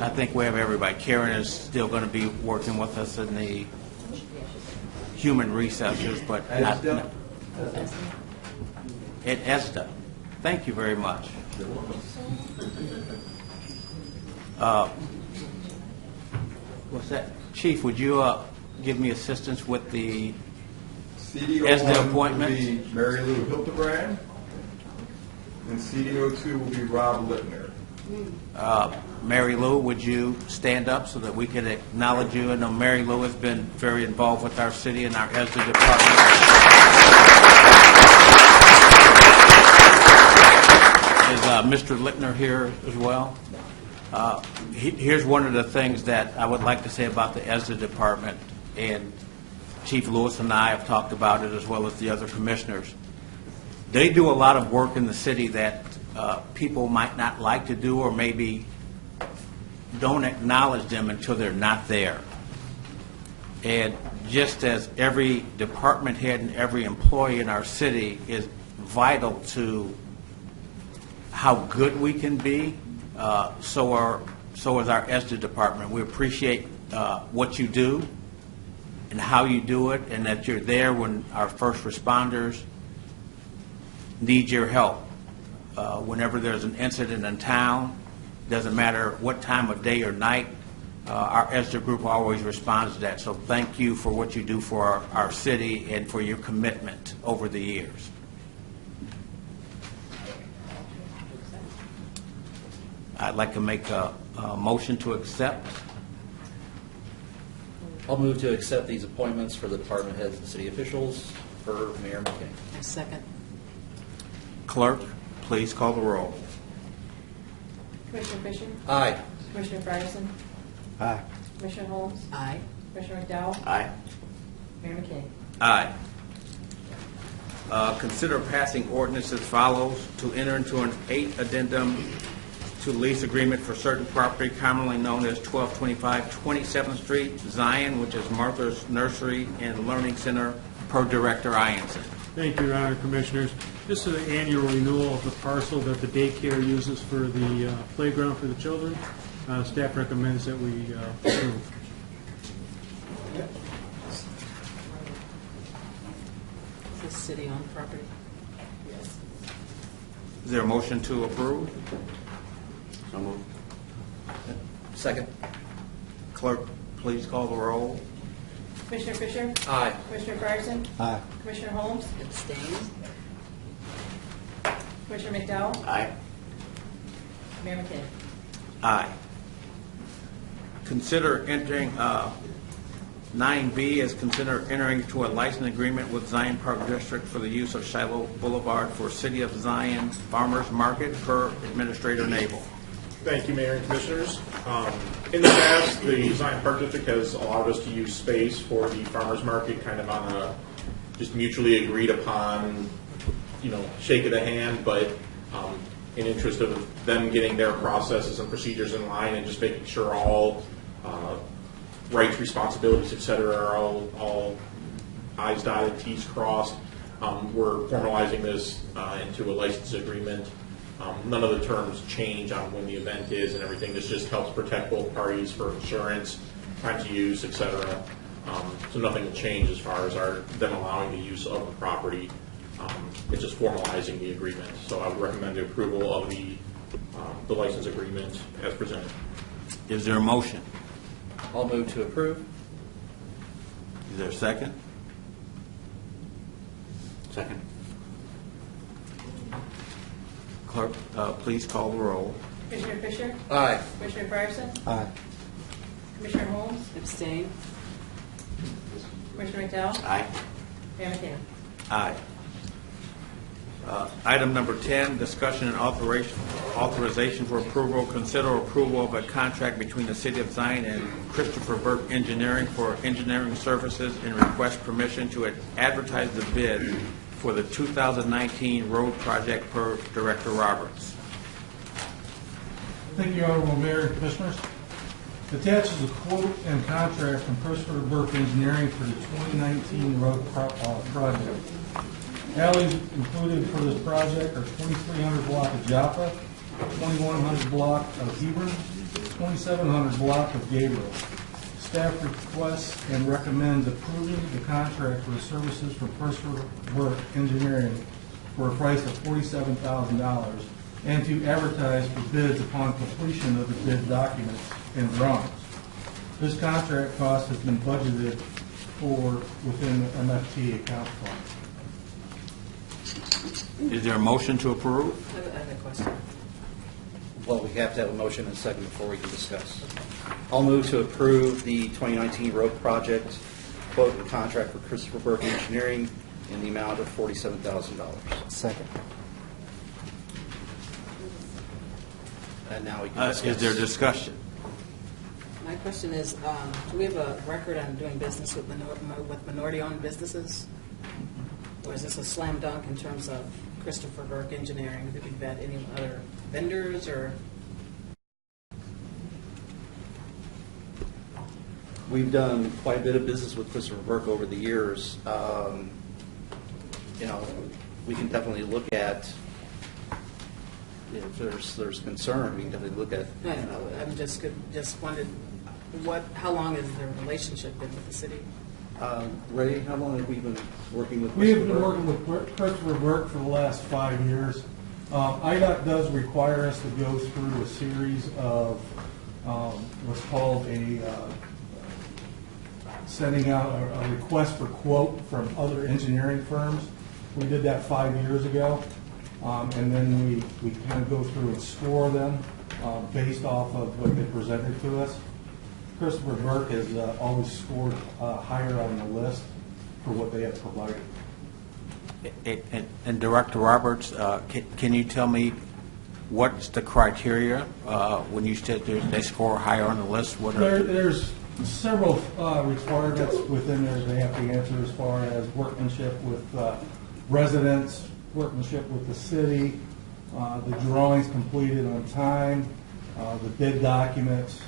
I think we have everybody. Karen is still going to be working with us in the human resources, but not at ESDA. Thank you very much. What's that? Chief, would you give me assistance with the ESDA appointments? Will be Mary Lou Hildebrand, and CDO2 will be Rob Littner. Mary Lou, would you stand up so that we can acknowledge you? I know Mary Lou has been very involved with our city and our ESDA department. Is Mr. Littner here as well? Here's one of the things that I would like to say about the ESDA department, and Chief Lewis and I have talked about it as well as the other commissioners. They do a lot of work in the city that people might not like to do, or maybe don't acknowledge them until they're not there. And just as every department head and every employee in our city is vital to how good we can be, so is our ESDA department. We appreciate what you do and how you do it, and that you're there when our first responders need your help. Whenever there's an incident in town, doesn't matter what time of day or night, our ESDA group always responds to that. So thank you for what you do for our city and for your commitment over the years. I'd like to make a motion to accept. I'll move to accept these appointments for the department heads and city officials for Mayor McKay. A second. Clerk, please call the roll. Commissioner Fisher? Aye. Commissioner Fryerson? Aye. Commissioner Holmes? Aye. Commissioner McDowell? Aye. Mayor McKay? Aye. Consider passing ordinance as follows: to enter into an 8 addendum to lease agreement for certain property commonly known as 1225 27th Street, Zion, which is Martha's Nursery and Learning Center, per Director Ianson. Thank you, Your Honor, Commissioners. This is an annual renewal of the parcel that the daycare uses for the playground for the children. Staff recommends that we approve. Is this city-owned property? Yes. Is there a motion to approve? So moved. Second. Clerk, please call the roll. Commissioner Fisher? Aye. Commissioner Fryerson? Aye. Commissioner Holmes? Abstain? Commissioner McDowell? Aye. Mayor McKay? Aye. Consider entering, 9B is consider entering into a license agreement with Zion Park District for the use of Shiloh Boulevard for City of Zion Farmers Market, per Administrator Nabel. Thank you, Mayor and Commissioners. In the past, the Zion Park District has allowed us to use space for the farmers market kind of on a just mutually agreed upon, shake of the hand, but in interest of them getting their processes and procedures in line and just making sure all rights, responsibilities, et cetera, are all I's dotted, T's crossed. We're formalizing this into a license agreement. None of the terms change on when the event is and everything. This just helps protect both parties for insurance, time to use, et cetera. So nothing will change as far as them allowing the use of the property. It's just formalizing the agreement. So I would recommend the approval of the license agreement as presented. Is there a motion? I'll move to approve. Is there a second? Second. Clerk, please call the roll. Commissioner Fisher? Aye. Commissioner Fryerson? Aye. Commissioner Holmes? Abstain? Commissioner McDowell? Aye. Mayor McKay? Aye. Item number 10, discussion and authorization for approval. Consider approval of a contract between the City of Zion and Christopher Burke Engineering for engineering services, and request permission to advertise the bid for the 2019 road project, per Director Roberts. Thank you, Honorable Mayor and Commissioners. Attached is a quote and contract from Christopher Burke Engineering for the 2019 road project. Alleys included for this project are 2,300 block of Joppa, 2,100 block of Hebron, 2,700 block of Gabriel. Staff requests and recommends approving the contract for the services from Christopher Burke Engineering for a price of $47,000, and to advertise for bids upon completion of the bid documents and drawings. This contract cost has been budgeted for within the MFT account fund. Is there a motion to approve? I have a question. Well, we have to have a motion and a second before we can discuss. I'll move to approve the 2019 road project quote and contract for Christopher Burke Engineering in the amount of $47,000. Second. And now we can discuss. Is there discussion? My question is, do we have a record on doing business with minority-owned businesses? Or is this a slam dunk in terms of Christopher Burke Engineering? Did we vet any other vendors or? We've done quite a bit of business with Christopher Burke over the years. We can definitely look at, if there's concern, we can definitely look at. I'm just wondered, how long has their relationship been with the city? Ray, how long have we been working with We have Christopher been Burke? working with Christopher Burke for the last 5 years. IDOT does require us to go through a series of what's called sending out a request for quote from other engineering firms. We did that 5 years ago, and then we kind of go through and score them based off of what they presented to us. Christopher Burke has always scored higher on the list for what they have provided. And Director Roberts, can you tell me what's the criteria when you said they score higher on the list? There's several requirements within there they have to answer as far as workmanship with residents, workmanship with the city, the drawings completed on time, the bid documents,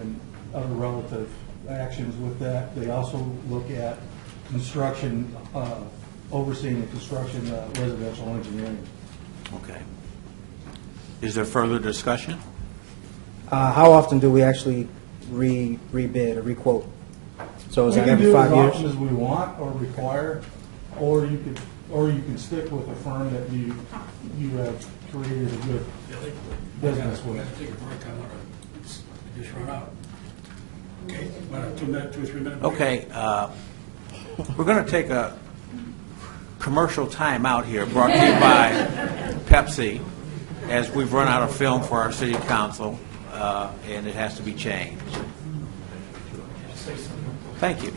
and other relative actions with that. They also look at construction, overseeing the construction residential engineering. Okay. Is there further discussion? How often do we actually rebid or requote? So is that every 5 We years? can do as often as we want or require, or you can stick with a firm that you have created a good business with. Take a break. I want to just run out. Okay, about a 2 or 3 minute break. Okay, we're going to take a commercial time out here, brought to you by Pepsi, as we've run out of film for our city council, and it has to be changed. Thank you.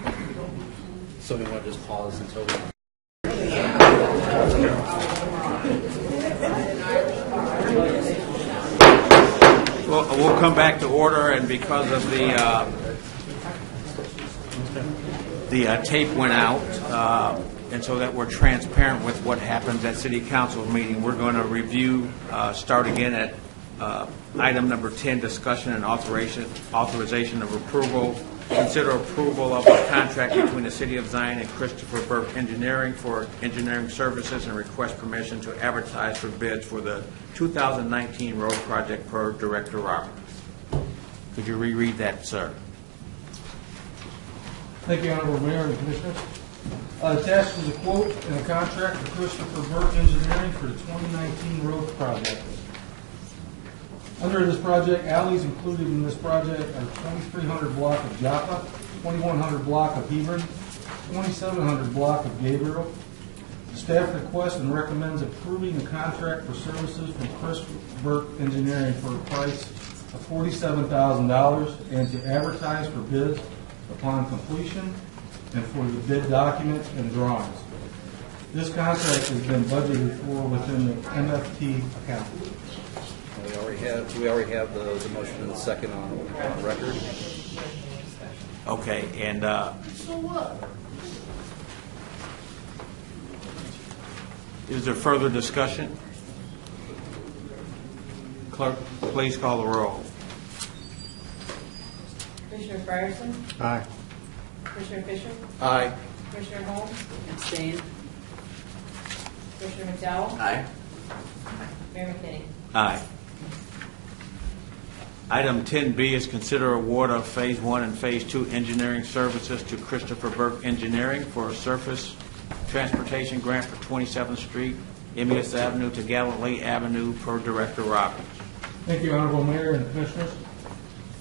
So we want to just pause until we... We'll come back to order, and because of the tape went out, and so that we're transparent with what happens at City Council meeting, we're going to review, start again at item number 10, discussion and authorization of approval. Consider approval of a contract between the City of Zion and Christopher Burke Engineering for engineering services and request permission to advertise for bids for the 2019 road project per Director Roberts. Could you reread that, sir? Thank you, Honorable Mayor and Commissioners. Attached is a quote and a contract for Christopher Burke Engineering for the 2019 road project. Under this project, alleys included in this project are 2,300 block of Joppa, 2,100 block of Hebron, 2,700 block of Gabriel. Staff requests and recommends approving the contract for services from Christopher Burke Engineering for a price of $47,000 and to advertise for bids upon completion and for the bid documents and drawings. This contract has been budgeted for within the MFT account. We already have the motion and the second on record. Okay, and is there further discussion? Clerk, please call the roll. Commissioner Fryerson? Aye. Commissioner Fisher? Aye. Commissioner Holmes? Abstain. Commissioner McDowell? Aye. Mayor McKinney? Aye. Item 10B is consider award of Phase 1 and Phase 2 engineering services to Christopher Burke Engineering for a surface transportation grant for 27th Street, Emmaus Avenue to Galilee Avenue per Director Roberts. Thank you, Honorable Mayor and Commissioners.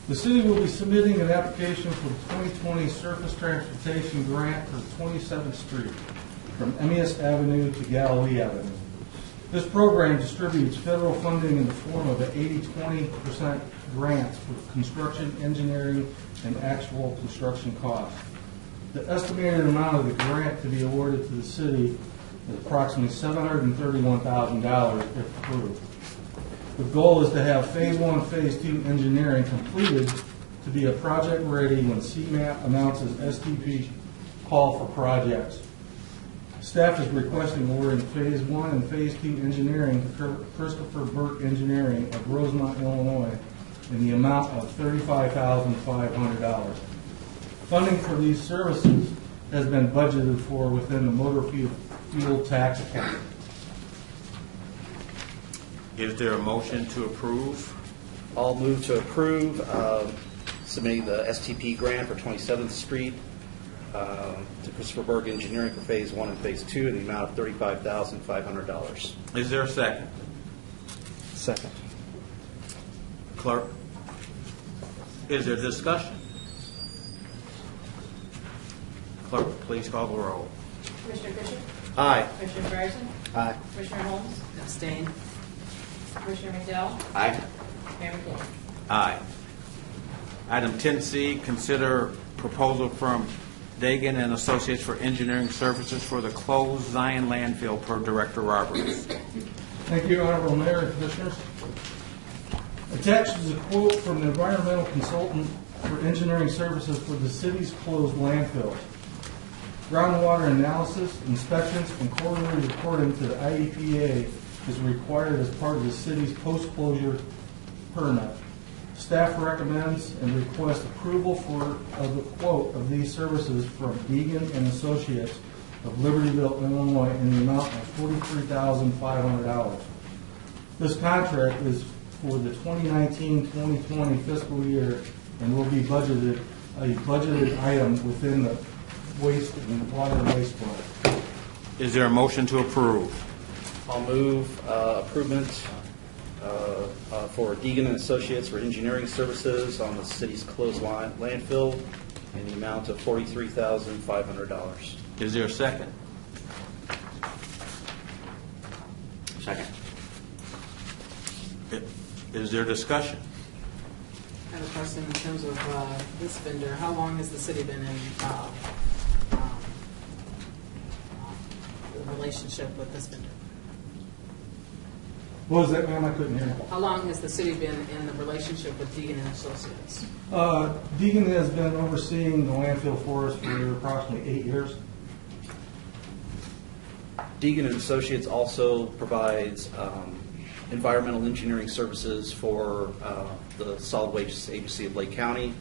The city will be submitting an application for the 2020 Surface Transportation Grant for 27th Street from Emmaus Avenue to Galilee Avenue. This program distributes federal funding in the form of an 80-20% grants for construction, engineering, and actual construction costs. The estimated amount of the grant to be awarded to the city is approximately $731,000 if approved. The goal is to have Phase 1, Phase 2 engineering completed to be a project ready when CMAP announces STP call for projects. Staff is requesting awarding Phase 1 and Phase 2 engineering to Christopher Burke Engineering of Rosemont, Illinois, in the amount of $35,500. Funding for these services has been budgeted for within the motor fuel tax account. Is there a motion to approve? I'll move to approve submitting the STP grant for 27th Street to Christopher Berg Engineering for Phase 1 and Phase 2 in the amount of $35,500. Is there a second? Second. Clerk? Is there discussion? Clerk, please call the roll. Commissioner Fisher? Aye. Commissioner Fryerson? Aye. Commissioner Holmes? Abstain. Commissioner McDowell? Aye. Mayor McKinney? Aye. Item 10C, consider proposal from Dagan and Associates for engineering services for the closed Zion landfill per Director Roberts. Thank you, Honorable Mayor and Commissioners. Attached is a quote from the environmental consultant for engineering services for the city's closed landfills. Groundwater analysis, inspections, and quarterly reporting to the IEPA is required as part of the city's post-closure permit. Staff recommends and requests approval of the quote of these services from Deegan and Associates of Libertyville, Illinois, in the amount of $43,500. This contract is for the 2019-2020 fiscal year and will be budgeted a budgeted item within the waste and water and waste fund. Is there a motion to approve? I'll move approval for Deegan and Associates for engineering services on the city's closed landfill in the amount of $43,500. Is there a second? Second. Is there discussion? I have a question in terms of this vendor. How long has the city been in the relationship with this vendor? What was that, ma'am? I couldn't hear you. How long has the city been in the relationship with Deegan and Associates? Deegan has been overseeing the landfill for us for approximately 8 years. Deegan and Associates also provides environmental engineering services for the Solid Waste Agency of Lake County.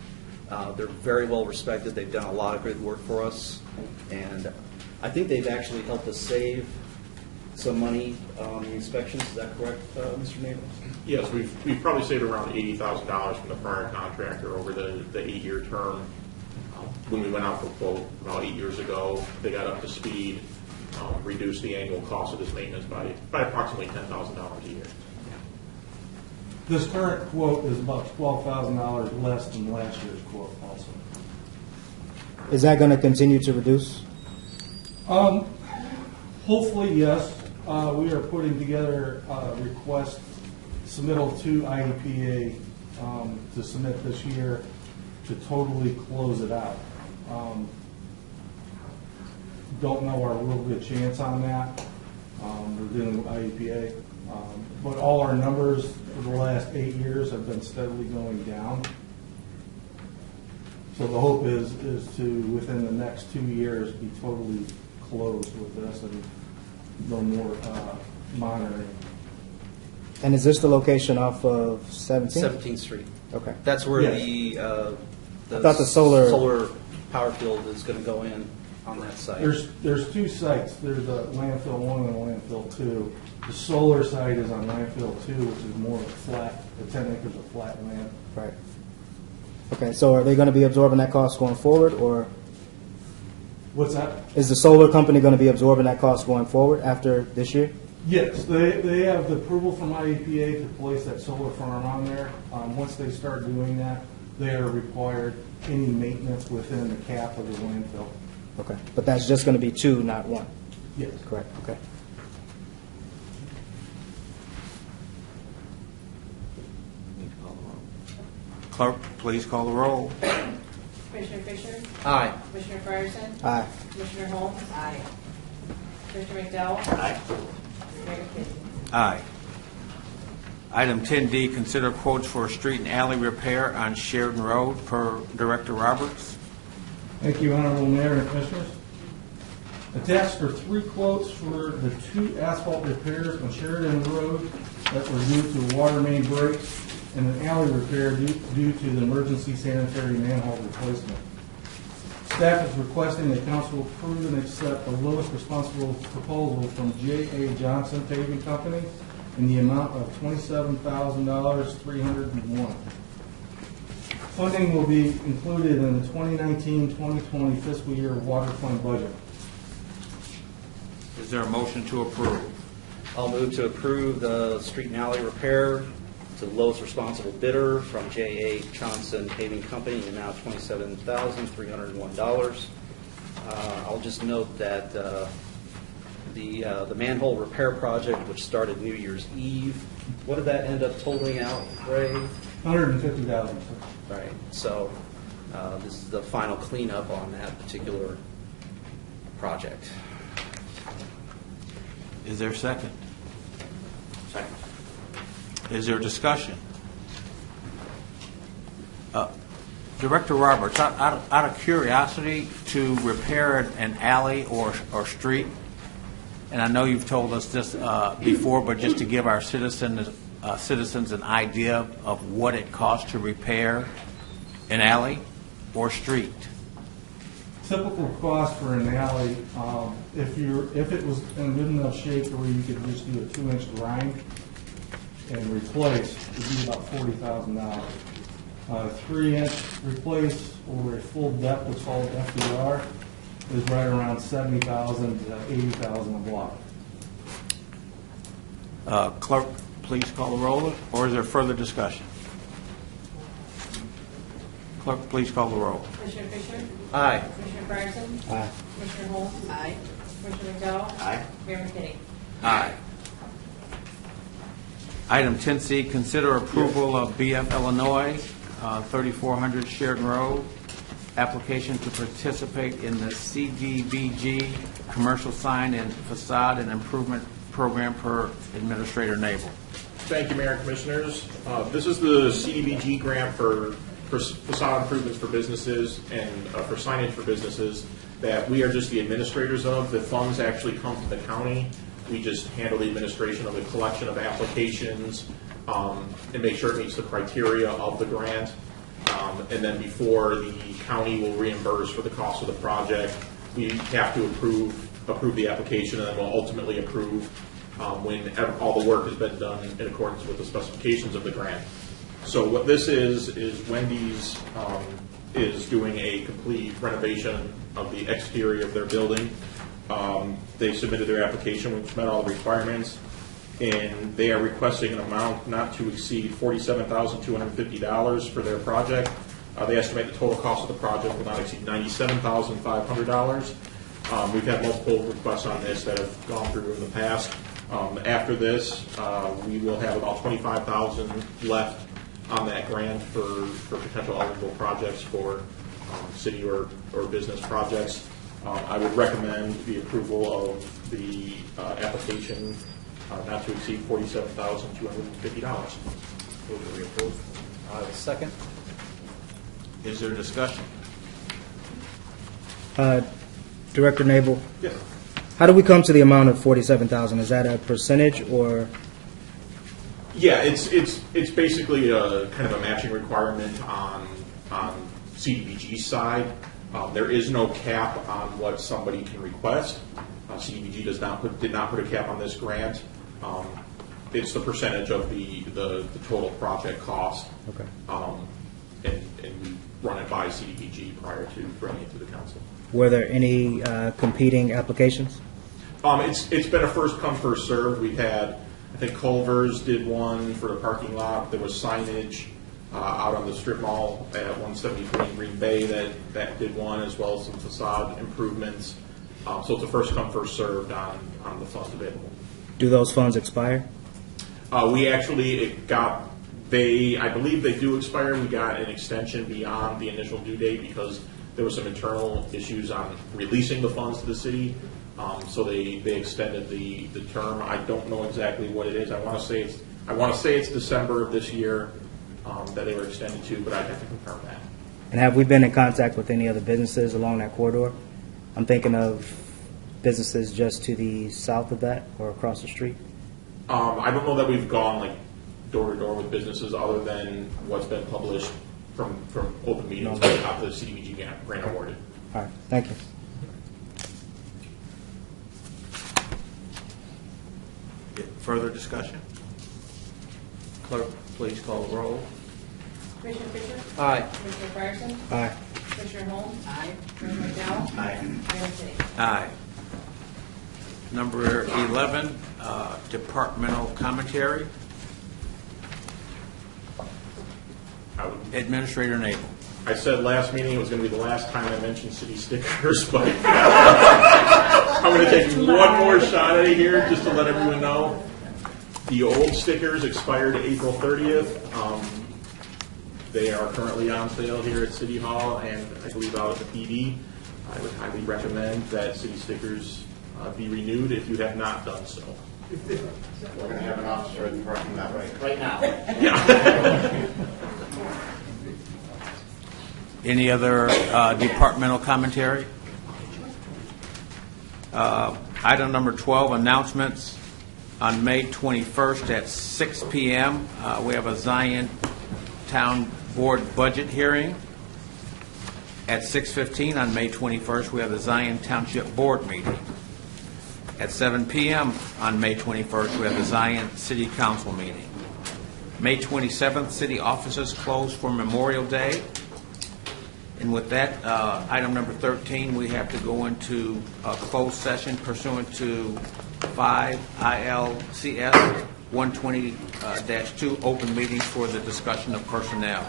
They're very well respected. They've done a lot of good work for us, and I think they've actually helped us save some money on the inspections. Is that correct, Mr. Nabels? Yes, we've probably saved around $80,000 from the prior contractor over the 8-year term. When we went out for quote about 8 years ago, they got up to speed, reduced the annual cost of this maintenance by approximately $10,000 a year. This current quote is about $12,000 less than last year's quote also. Is that going to continue to reduce? Hopefully, yes. We are putting together a request submittal to IEPA to submit this year to totally close it out. Don't know our real good chance on that. We're dealing with IEPA. But all our numbers for the last 8 years have been steadily going down. So the hope is to, within the next 2 years, be totally closed with this and no more monitoring. And is this the location off of 17th? 17th Street. Okay. That's where Yes. the I thought the solar power field is going to go in on that site. There's two sites. There's a landfill 1 and a landfill 2. The solar site is on landfill 2, which is more flat, the 10 acres of flat land. Right. Okay, so are they going to be absorbing that cost going forward, or What's that? is the solar company going to be absorbing that cost going forward after this year? Yes, they have the approval from IEPA to place that solar farm on there. Once they start doing that, they are required any maintenance within the cap of the landfill. Okay, but that's just going to be 2, not 1? Yes. Correct, okay. Clerk, please call the roll. Commissioner Fisher? Aye. Commissioner Fryerson? Aye. Commissioner Holmes? Aye. Commissioner McDowell? Aye. Mayor McKinney? Aye. Item 10D, consider quotes for street and alley repair on Sheridan Road per Director Roberts. Thank you, Honorable Mayor and Commissioners. Attached are 3 quotes for the 2 asphalt repairs on Sheridan Road that were due to water main breaks and an alley repair due to the emergency sanitary manhole replacement. Staff is requesting that council approve and accept the lowest responsible proposal from J.A. Johnson Paving Company in the amount of $27,301. Funding will be included in the 2019-2020 fiscal year water fund budget. Is there a motion to approve? I'll move to approve the street and alley repair to the lowest responsible bidder from J.A. Johnson Paving Company in the amount of $27,301. I'll just note that the manhole repair project, which started New Year's Eve, what did that end up totaling out, Ray? $150,000. Right. So this is the final cleanup on that particular project. Is there a second? Second. Is there discussion? Director Roberts, out of curiosity, to repair an alley or street, and I know you've told us this before, but just to give our citizens an idea of what it costs to repair an alley or street. Typical cost for an alley, if it was in good enough shape where you could just do a 2-inch grind and replace, would be about $40,000. 3-inch replace or a full depth, what's called FDR, is right around $70,000 to $80,000 a block. Clerk, please call the roll, or is there further discussion? Clerk, please call the roll. Commissioner Fisher? Aye. Commissioner Fryerson? Aye. Commissioner Holmes? Aye. Commissioner McDowell? Aye. Mayor McKinney? Aye. Item 10C, consider approval of BF Illinois, 3400 Sheridan Road, application to participate in the CDBG Commercial Sign and Facade and Improvement Program per Administrator Nabel. Thank you, Mayor and Commissioners. This is the CDBG grant for facade improvements for businesses and for signage for businesses that we are just the administrators of. The funds actually come from the county. We just handle the administration of the collection of applications and make sure it meets the criteria of the grant. And then before the county will reimburse for the cost of the project, we have to approve the application, and then we'll ultimately approve when all the work has been done in accordance with the specifications of the grant. So what this is Wendy's is doing a complete renovation of the exterior of their building. They submitted their application, which met all the requirements, and they are requesting an amount not to exceed $47,250 for their project. They estimate the total cost of the project will not exceed $97,500. We've had multiple requests on this that have gone through in the past. After this, we will have about $25,000 left on that grant for potential eligible projects for city or business projects. I would recommend the approval of the application not to exceed $47,250. Move to approve. Second. Is there discussion? Director Nabel, Yes. how do we come to the amount of $47,000? Is that a percentage or? Yeah, it's basically a kind of a matching requirement on CDBG's side. There is no cap on what somebody can request. CDBG did not put a cap on this grant. It's the percentage of the total project cost. Okay. And we run it by CDBG prior to bringing it to the council. Were there any competing applications? It's been a first come, first served. We've had, I think Culver's did one for the parking lot. There was signage out on the strip mall at 173 in Green Bay that did one, as well as some facade improvements. So it's a first come, first served on the funds available. Do those funds expire? We actually I believe they do expire. We got an extension beyond the initial due date because there were some internal issues on releasing the funds to the city. So they extended the term. I don't know exactly what it is. I want to say it's December of this year that they were extended to, but I have to confirm that. And have we been in contact with any other businesses along that corridor? I'm thinking of businesses just to the south of that or across the street. I don't know that we've gone like door to door with businesses other than what's been published from open meetings after the CDBG grant awarded. All right, thank you. Further discussion? Clerk, please call the roll. Commissioner Fisher? Aye. Commissioner Fryerson? Aye. Commissioner Holmes? Aye. Mayor McDowell? Aye. Mayor City? Aye. Number 11, departmental commentary. Administrator Nabel. I said last meeting it was going to be the last time I mentioned city stickers, but I'm going to take one more shot at it here just to let everyone know. The old stickers expired April 30th. They are currently on sale here at City Hall and I believe out at the PD. I would highly recommend that city stickers be renewed if you have not done so. We're going to have an officer in the parking lot right now. Any other departmental commentary? Item number 12, announcements. On May 21st at 6 p.m., we have a Zion Town Board budget hearing. At 6:15 on May 21st, we have the Zion Township Board meeting. At 7 p.m. on May 21st, we have the Zion City Council meeting. May 27th, city offices closed for Memorial Day. And with that, item number 13, we have to go into a closed session pursuant to 5 ILCS 120-2, open meetings for the discussion of personnel.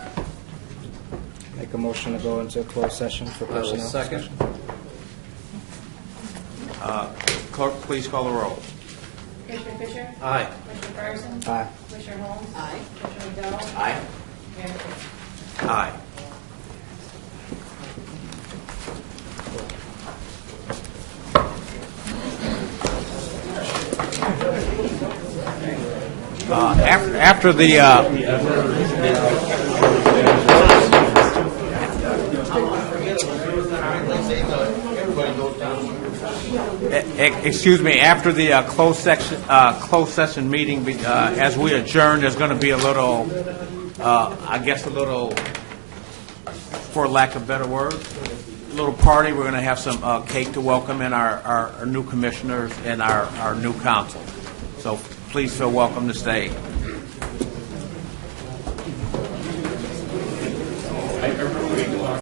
Make a motion to go into a closed session for personnel. Second. Clerk, please call the roll. Commissioner Fisher? Aye. Commissioner Fryerson? Aye. Commissioner Holmes? Aye. Commissioner McDowell? Aye. Mayor City? Aye. After the excuse me, after the closed session meeting, as we adjourn, there's going to be a little, I guess, a little, for lack of better word, a little party. We're going to have some cake to welcome in our new commissioners and our new council. So please feel welcome to stay.